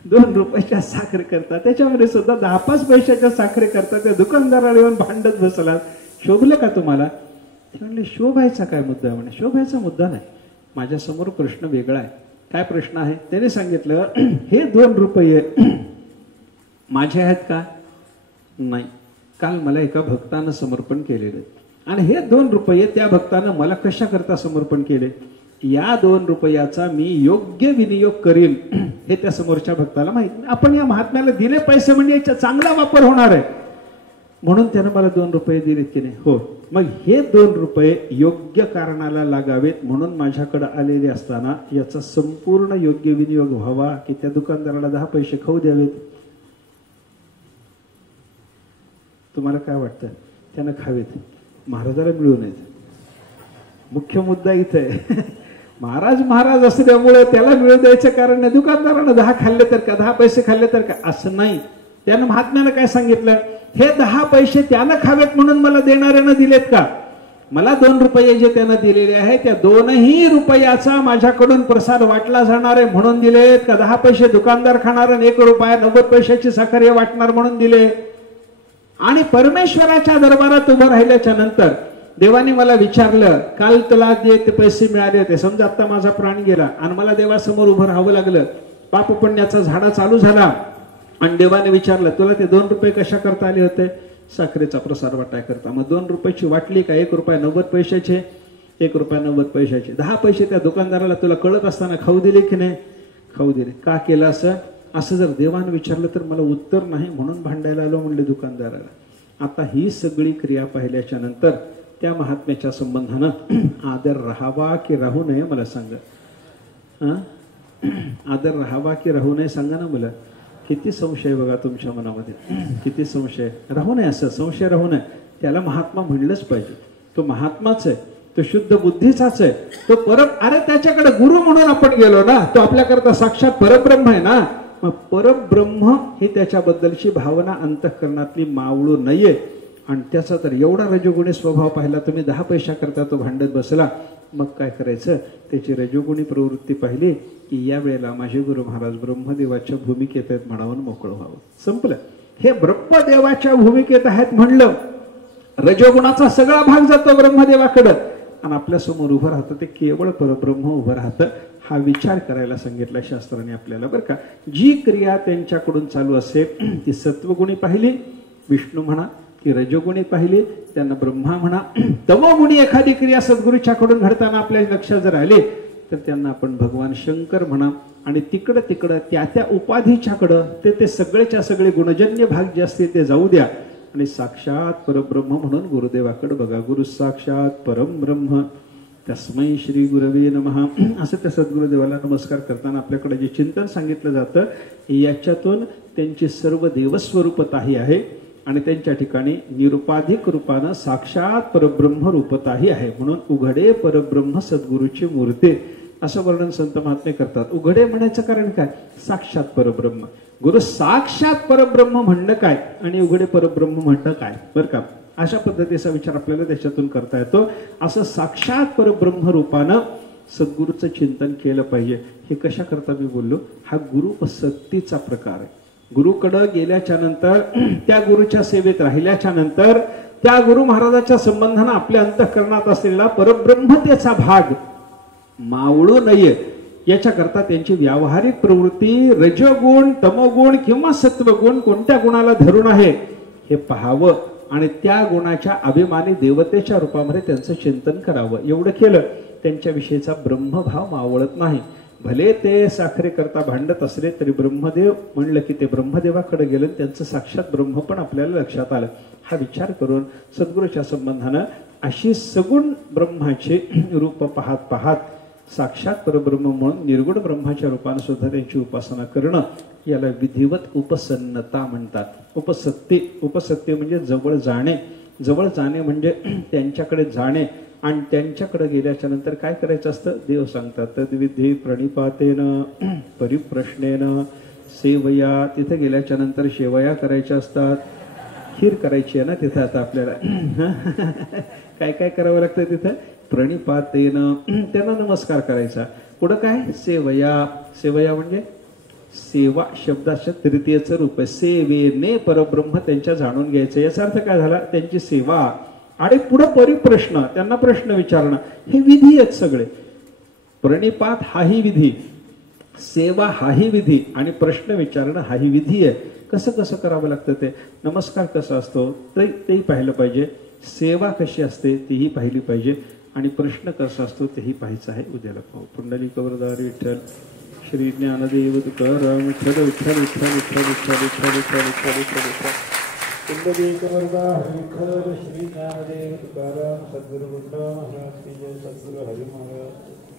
2 रुपयाच्या साखर करता, त्याच्यामध्ये सुद्धा 10-5 पैशाच्या साखरे करता, त्या दुकानदाराला येऊन भांडत बसला, शोभलं का तुम्हाला? ते म्हणले शोभायचा काय मुद्दा? म्हणे शोभायचा मुद्दा नाही, माझ्यासमोर प्रश्न वेगळा आहे. काय प्रश्न आहे? त्याने सांगितलं हे 2 रुपये माझे आहेत का? नाही, काल मला एका भक्तानं समर्पण केलेलं आणि हे 2 रुपये त्या भक्तानं मला कशा करता समर्पण केले? या 2 रुपयाचा मी योग्य विनियोग करीन हे त्या समोरच्या भक्ताला माहित नाही. आपण या महात्म्याला दिले पैसे म्हणजे याचा चांगला वापर होणार आहे म्हणून त्यानं मला 2 रुपये दिलेत की नाही? हो. मग हे 2 रुपये योग्य कारणाला लागावेत म्हणून माझ्याकडे आलेले असताना याचा संपूर्ण योग्य विनियोग व्हावा की त्या दुकानदाराला 10 पैसे खाऊ द्यावेत? तुम्हाला काय वाटतं? त्यानं खावेत, महाराजाला मिळू नयेत. मुख्य मुद्दा इथे आहे. महाराज असल्यामुळे त्याला मिळू द्यायचं कारण नाही. दुकानदारानं 10 खाल्ले तर का, 10 पैसे खाल्ले तर का, असं नाही. त्यानं महात्म्यानं काय सांगितलं? हे 10 पैसे त्यानं खावेत म्हणून मला देणाऱ्यानं दिलेत का? मला 2 रुपये जे त्यानं दिलेले आहे त्या 2ही रुपयाचा माझ्याकडून प्रसाद वाटला जाणार आहे म्हणून दिलेत का 10 पैसे दुकानदार खाणार आणि 1 रुपया 90 पैशाची साखर हे वाटणार म्हणून दिले? आणि परमेश्वराच्या दरबारात उभं राहिल्याच्या नंतर देवाने मला विचारलं, काल तुला जे पैसे मिळाले होते, समजा आता माझा प्राण गेला आणि मला देवासमोर उभं राहावं लागलं, पाप पुण्याचा झाडा चालू झाला आणि देवाने विचारलं तुला ते 2 रुपये कशा करता आले होते? साखरेचा प्रसाद वाटाय करता. मग 2 रुपयाची वाटली का 1 रुपया 90 पैशाचे? 1 रुपया 90 पैशाचे. 10 पैसे त्या दुकानदाराला तुला कळत असताना खाऊ दिले की नाही? खाऊ दिले. का केलं असं? असं जर देवाने विचारलं तर मला उत्तर नाही म्हणून भांडायला आलो म्हणले दुकानदाराला. आता ही सगळी क्रिया पाहिल्याच्या नंतर त्या महात्म्याच्या संबंधानं आदर राहावा की राहू नये मला सांगा. आदर राहावा की राहू नये सांगा ना मला. किती संशय बघा तुमच्या मनामध्ये, किती संशय. राहू नये असं संशय राहू नये. त्याला महात्मा म्हणलंच पाहिजे. तो महात्माच आहे, तो शुद्ध बुद्धीचाच आहे, तो अरे त्याच्याकडे गुरु म्हणून आपण गेलो ना, तो आपल्याकरता साक्षात परब्रह्म आहे ना. मग परब्रह्म ही त्याच्याबद्दलची भावना अंतःकरणातली मावळू नये. आणि त्याचा तर एवढा रजोगुणी स्वभाव पाहिला तुम्ही, 10 पैसा करता तो भांडत बसला. मग काय करायचं? त्याची रजोगुणी प्रवृत्ती पाहिली की या वेळेला माझे गुरु महाराज ब्रह्मदेवाच्या भूमिकेत आहेत म्हणावून मोकळं व्हावं. संपलं. हे ब्रह्मदेवाच्या भूमिकेत आहेत म्हणलं, रजोगुणाचा सगळा भाग जातो ब्रह्मदेवाकडं आणि आपल्या समोर उभं राहतं ते केवळ परब्रह्म उभं राहतं. हा विचार करायला सांगितला शास्त्राने आपल्याला बरं का. जी क्रिया त्यांच्याकडून चालू असेल ती सत्वगुणी पाहिली, विष्णू म्हणा की रजोगुणी पाहिली त्यांना ब्रह्मा म्हणा, तमोगुणी एखादी क्रिया सद्गुरूच्याकडून घडताना आपल्या लक्षात जर आले तर त्यांना आपण भगवान शंकर म्हणा. आणि तिकडं तिकडं त्या त्या उपाधीच्याकडं ते सगळेच्या सगळे गुणजन्य भाग जे असते ते जाऊ द्या आणि साक्षात परब्रह्म म्हणून गुरुदेवाकडे बघा. गुरु साक्षात परम ब्रह्म तस्मै श्री गुरवे नमः असं त्या सद्गुरुदेवाला नमस्कार करताना आपल्याकडे जे चिंतन सांगितलं जातं याच्यातून त्यांची सर्व देवस्वरूपताही आहे आणि त्यांच्या ठिकाणी निरुपाधिक रूपानं साक्षात परब्रह्म रूपताही आहे. म्हणून उघडे परब्रह्म सद्गुरूची मूर्ती असं वर्णन संत महात्मे करतात. उघडे म्हणायचं कारण काय? साक्षात परब्रह्म. गुरु साक्षात परब्रह्म म्हणणं काय आणि उघडे परब्रह्म म्हणणं काय, बरं का? अशा पद्धतीचा विचार आपल्याला त्याच्यातून करता येतो. असं साक्षात परब्रह्म रूपानं सद्गुरूचं चिंतन केलं पाहिजे. हे कशा करता मी बोललो, हा गुरुपसक्तीचा प्रकार आहे. गुरुकडं गेल्याच्या नंतर त्या गुरुच्या सेवेत राहिल्याच्या नंतर त्या गुरु महाराजाच्या संबंधानं आपल्या अंतःकरणात असलेला परब्रह्मतेचा भाग मावळू नये याच्याकरता त्यांची व्यावहारिक प्रवृत्ती रजोगुण, तमोगुण किंवा सत्वगुण कोणत्या गुणाला धरून आहे हे पाहावं आणि त्या गुणाच्या अभिमानी देवतेच्या रूपामध्ये त्यांचं चिंतन करावं. एवढं केलं त्यांच्याविषयीचा ब्रह्मभाव मावळत नाही. भले ते साखरे करता भांडत असले तरी ब्रह्मदेव म्हणलं की ते ब्रह्मदेवाकडे गेलं, त्यांचं साक्षात ब्रह्म पण आपल्याला लक्षात आलं. हा विचार करून सद्गुरूच्या संबंधानं अशी सगुण ब्रह्माचे रूप पाहत पाहत साक्षात परब्रह्म म्हणून निर्गुण ब्रह्माच्या रूपाने सुद्धा त्यांची उपासना करणं याला विधिवत उपसन्नता म्हणतात. उपसत्ती म्हणजे जवळ जाणे. जवळ जाणे म्हणजे त्यांच्याकडे जाणे आणि त्यांच्याकडे गेल्याच्या नंतर काय करायचं असतं देव सांगतात. तद्विधी प्रणिपातेन परिप्रश्नेन सेवया. तिथे गेल्याच्या नंतर शेवया करायच्या असतात. खीर करायची आहे ना तिथे. आता आपल्याला काय काय करावं लागतं तिथं? प्रणिपातेन त्यांना नमस्कार करायचा. पुढं काय? सेवया. सेवया म्हणजे सेवा शब्दाच्या तृतीयचं रूप आहे. सेवेने परब्रह्म त्यांच्या जाणून घ्यायचं. याचा अर्थ काय झाला? त्यांची सेवा. आणि पुढे परिप्रश्न, त्यांना प्रश्न विचारणं. हे विधी आहेत सगळे. प्रणिपात हाही विधी, सेवा हाही विधी आणि प्रश्न विचारणं हाही विधी आहे. कसं कसं करावं लागतं ते? नमस्कार कसा असतो तेही पाहिलं पाहिजे. सेवा कशी असते तीही पाहिली पाहिजे आणि प्रश्न कसा असतो तेही पाहायचं आहे. उद्याला पाहू. पुंडलिक वरदारी विठ्ठल श्री ज्ञानदेव तुकाराम विठ्ठल विठ्ठल विठ्ठल विठ्ठल विठ्ठल विठ्ठल विठ्ठल विठ्ठल विठ्ठल पुंडलिक वरदारी विठ्ठल श्री ज्ञानदेव तुकाराम सद्गुरु महाराज की जय. सद्गुरु हरी महाराज.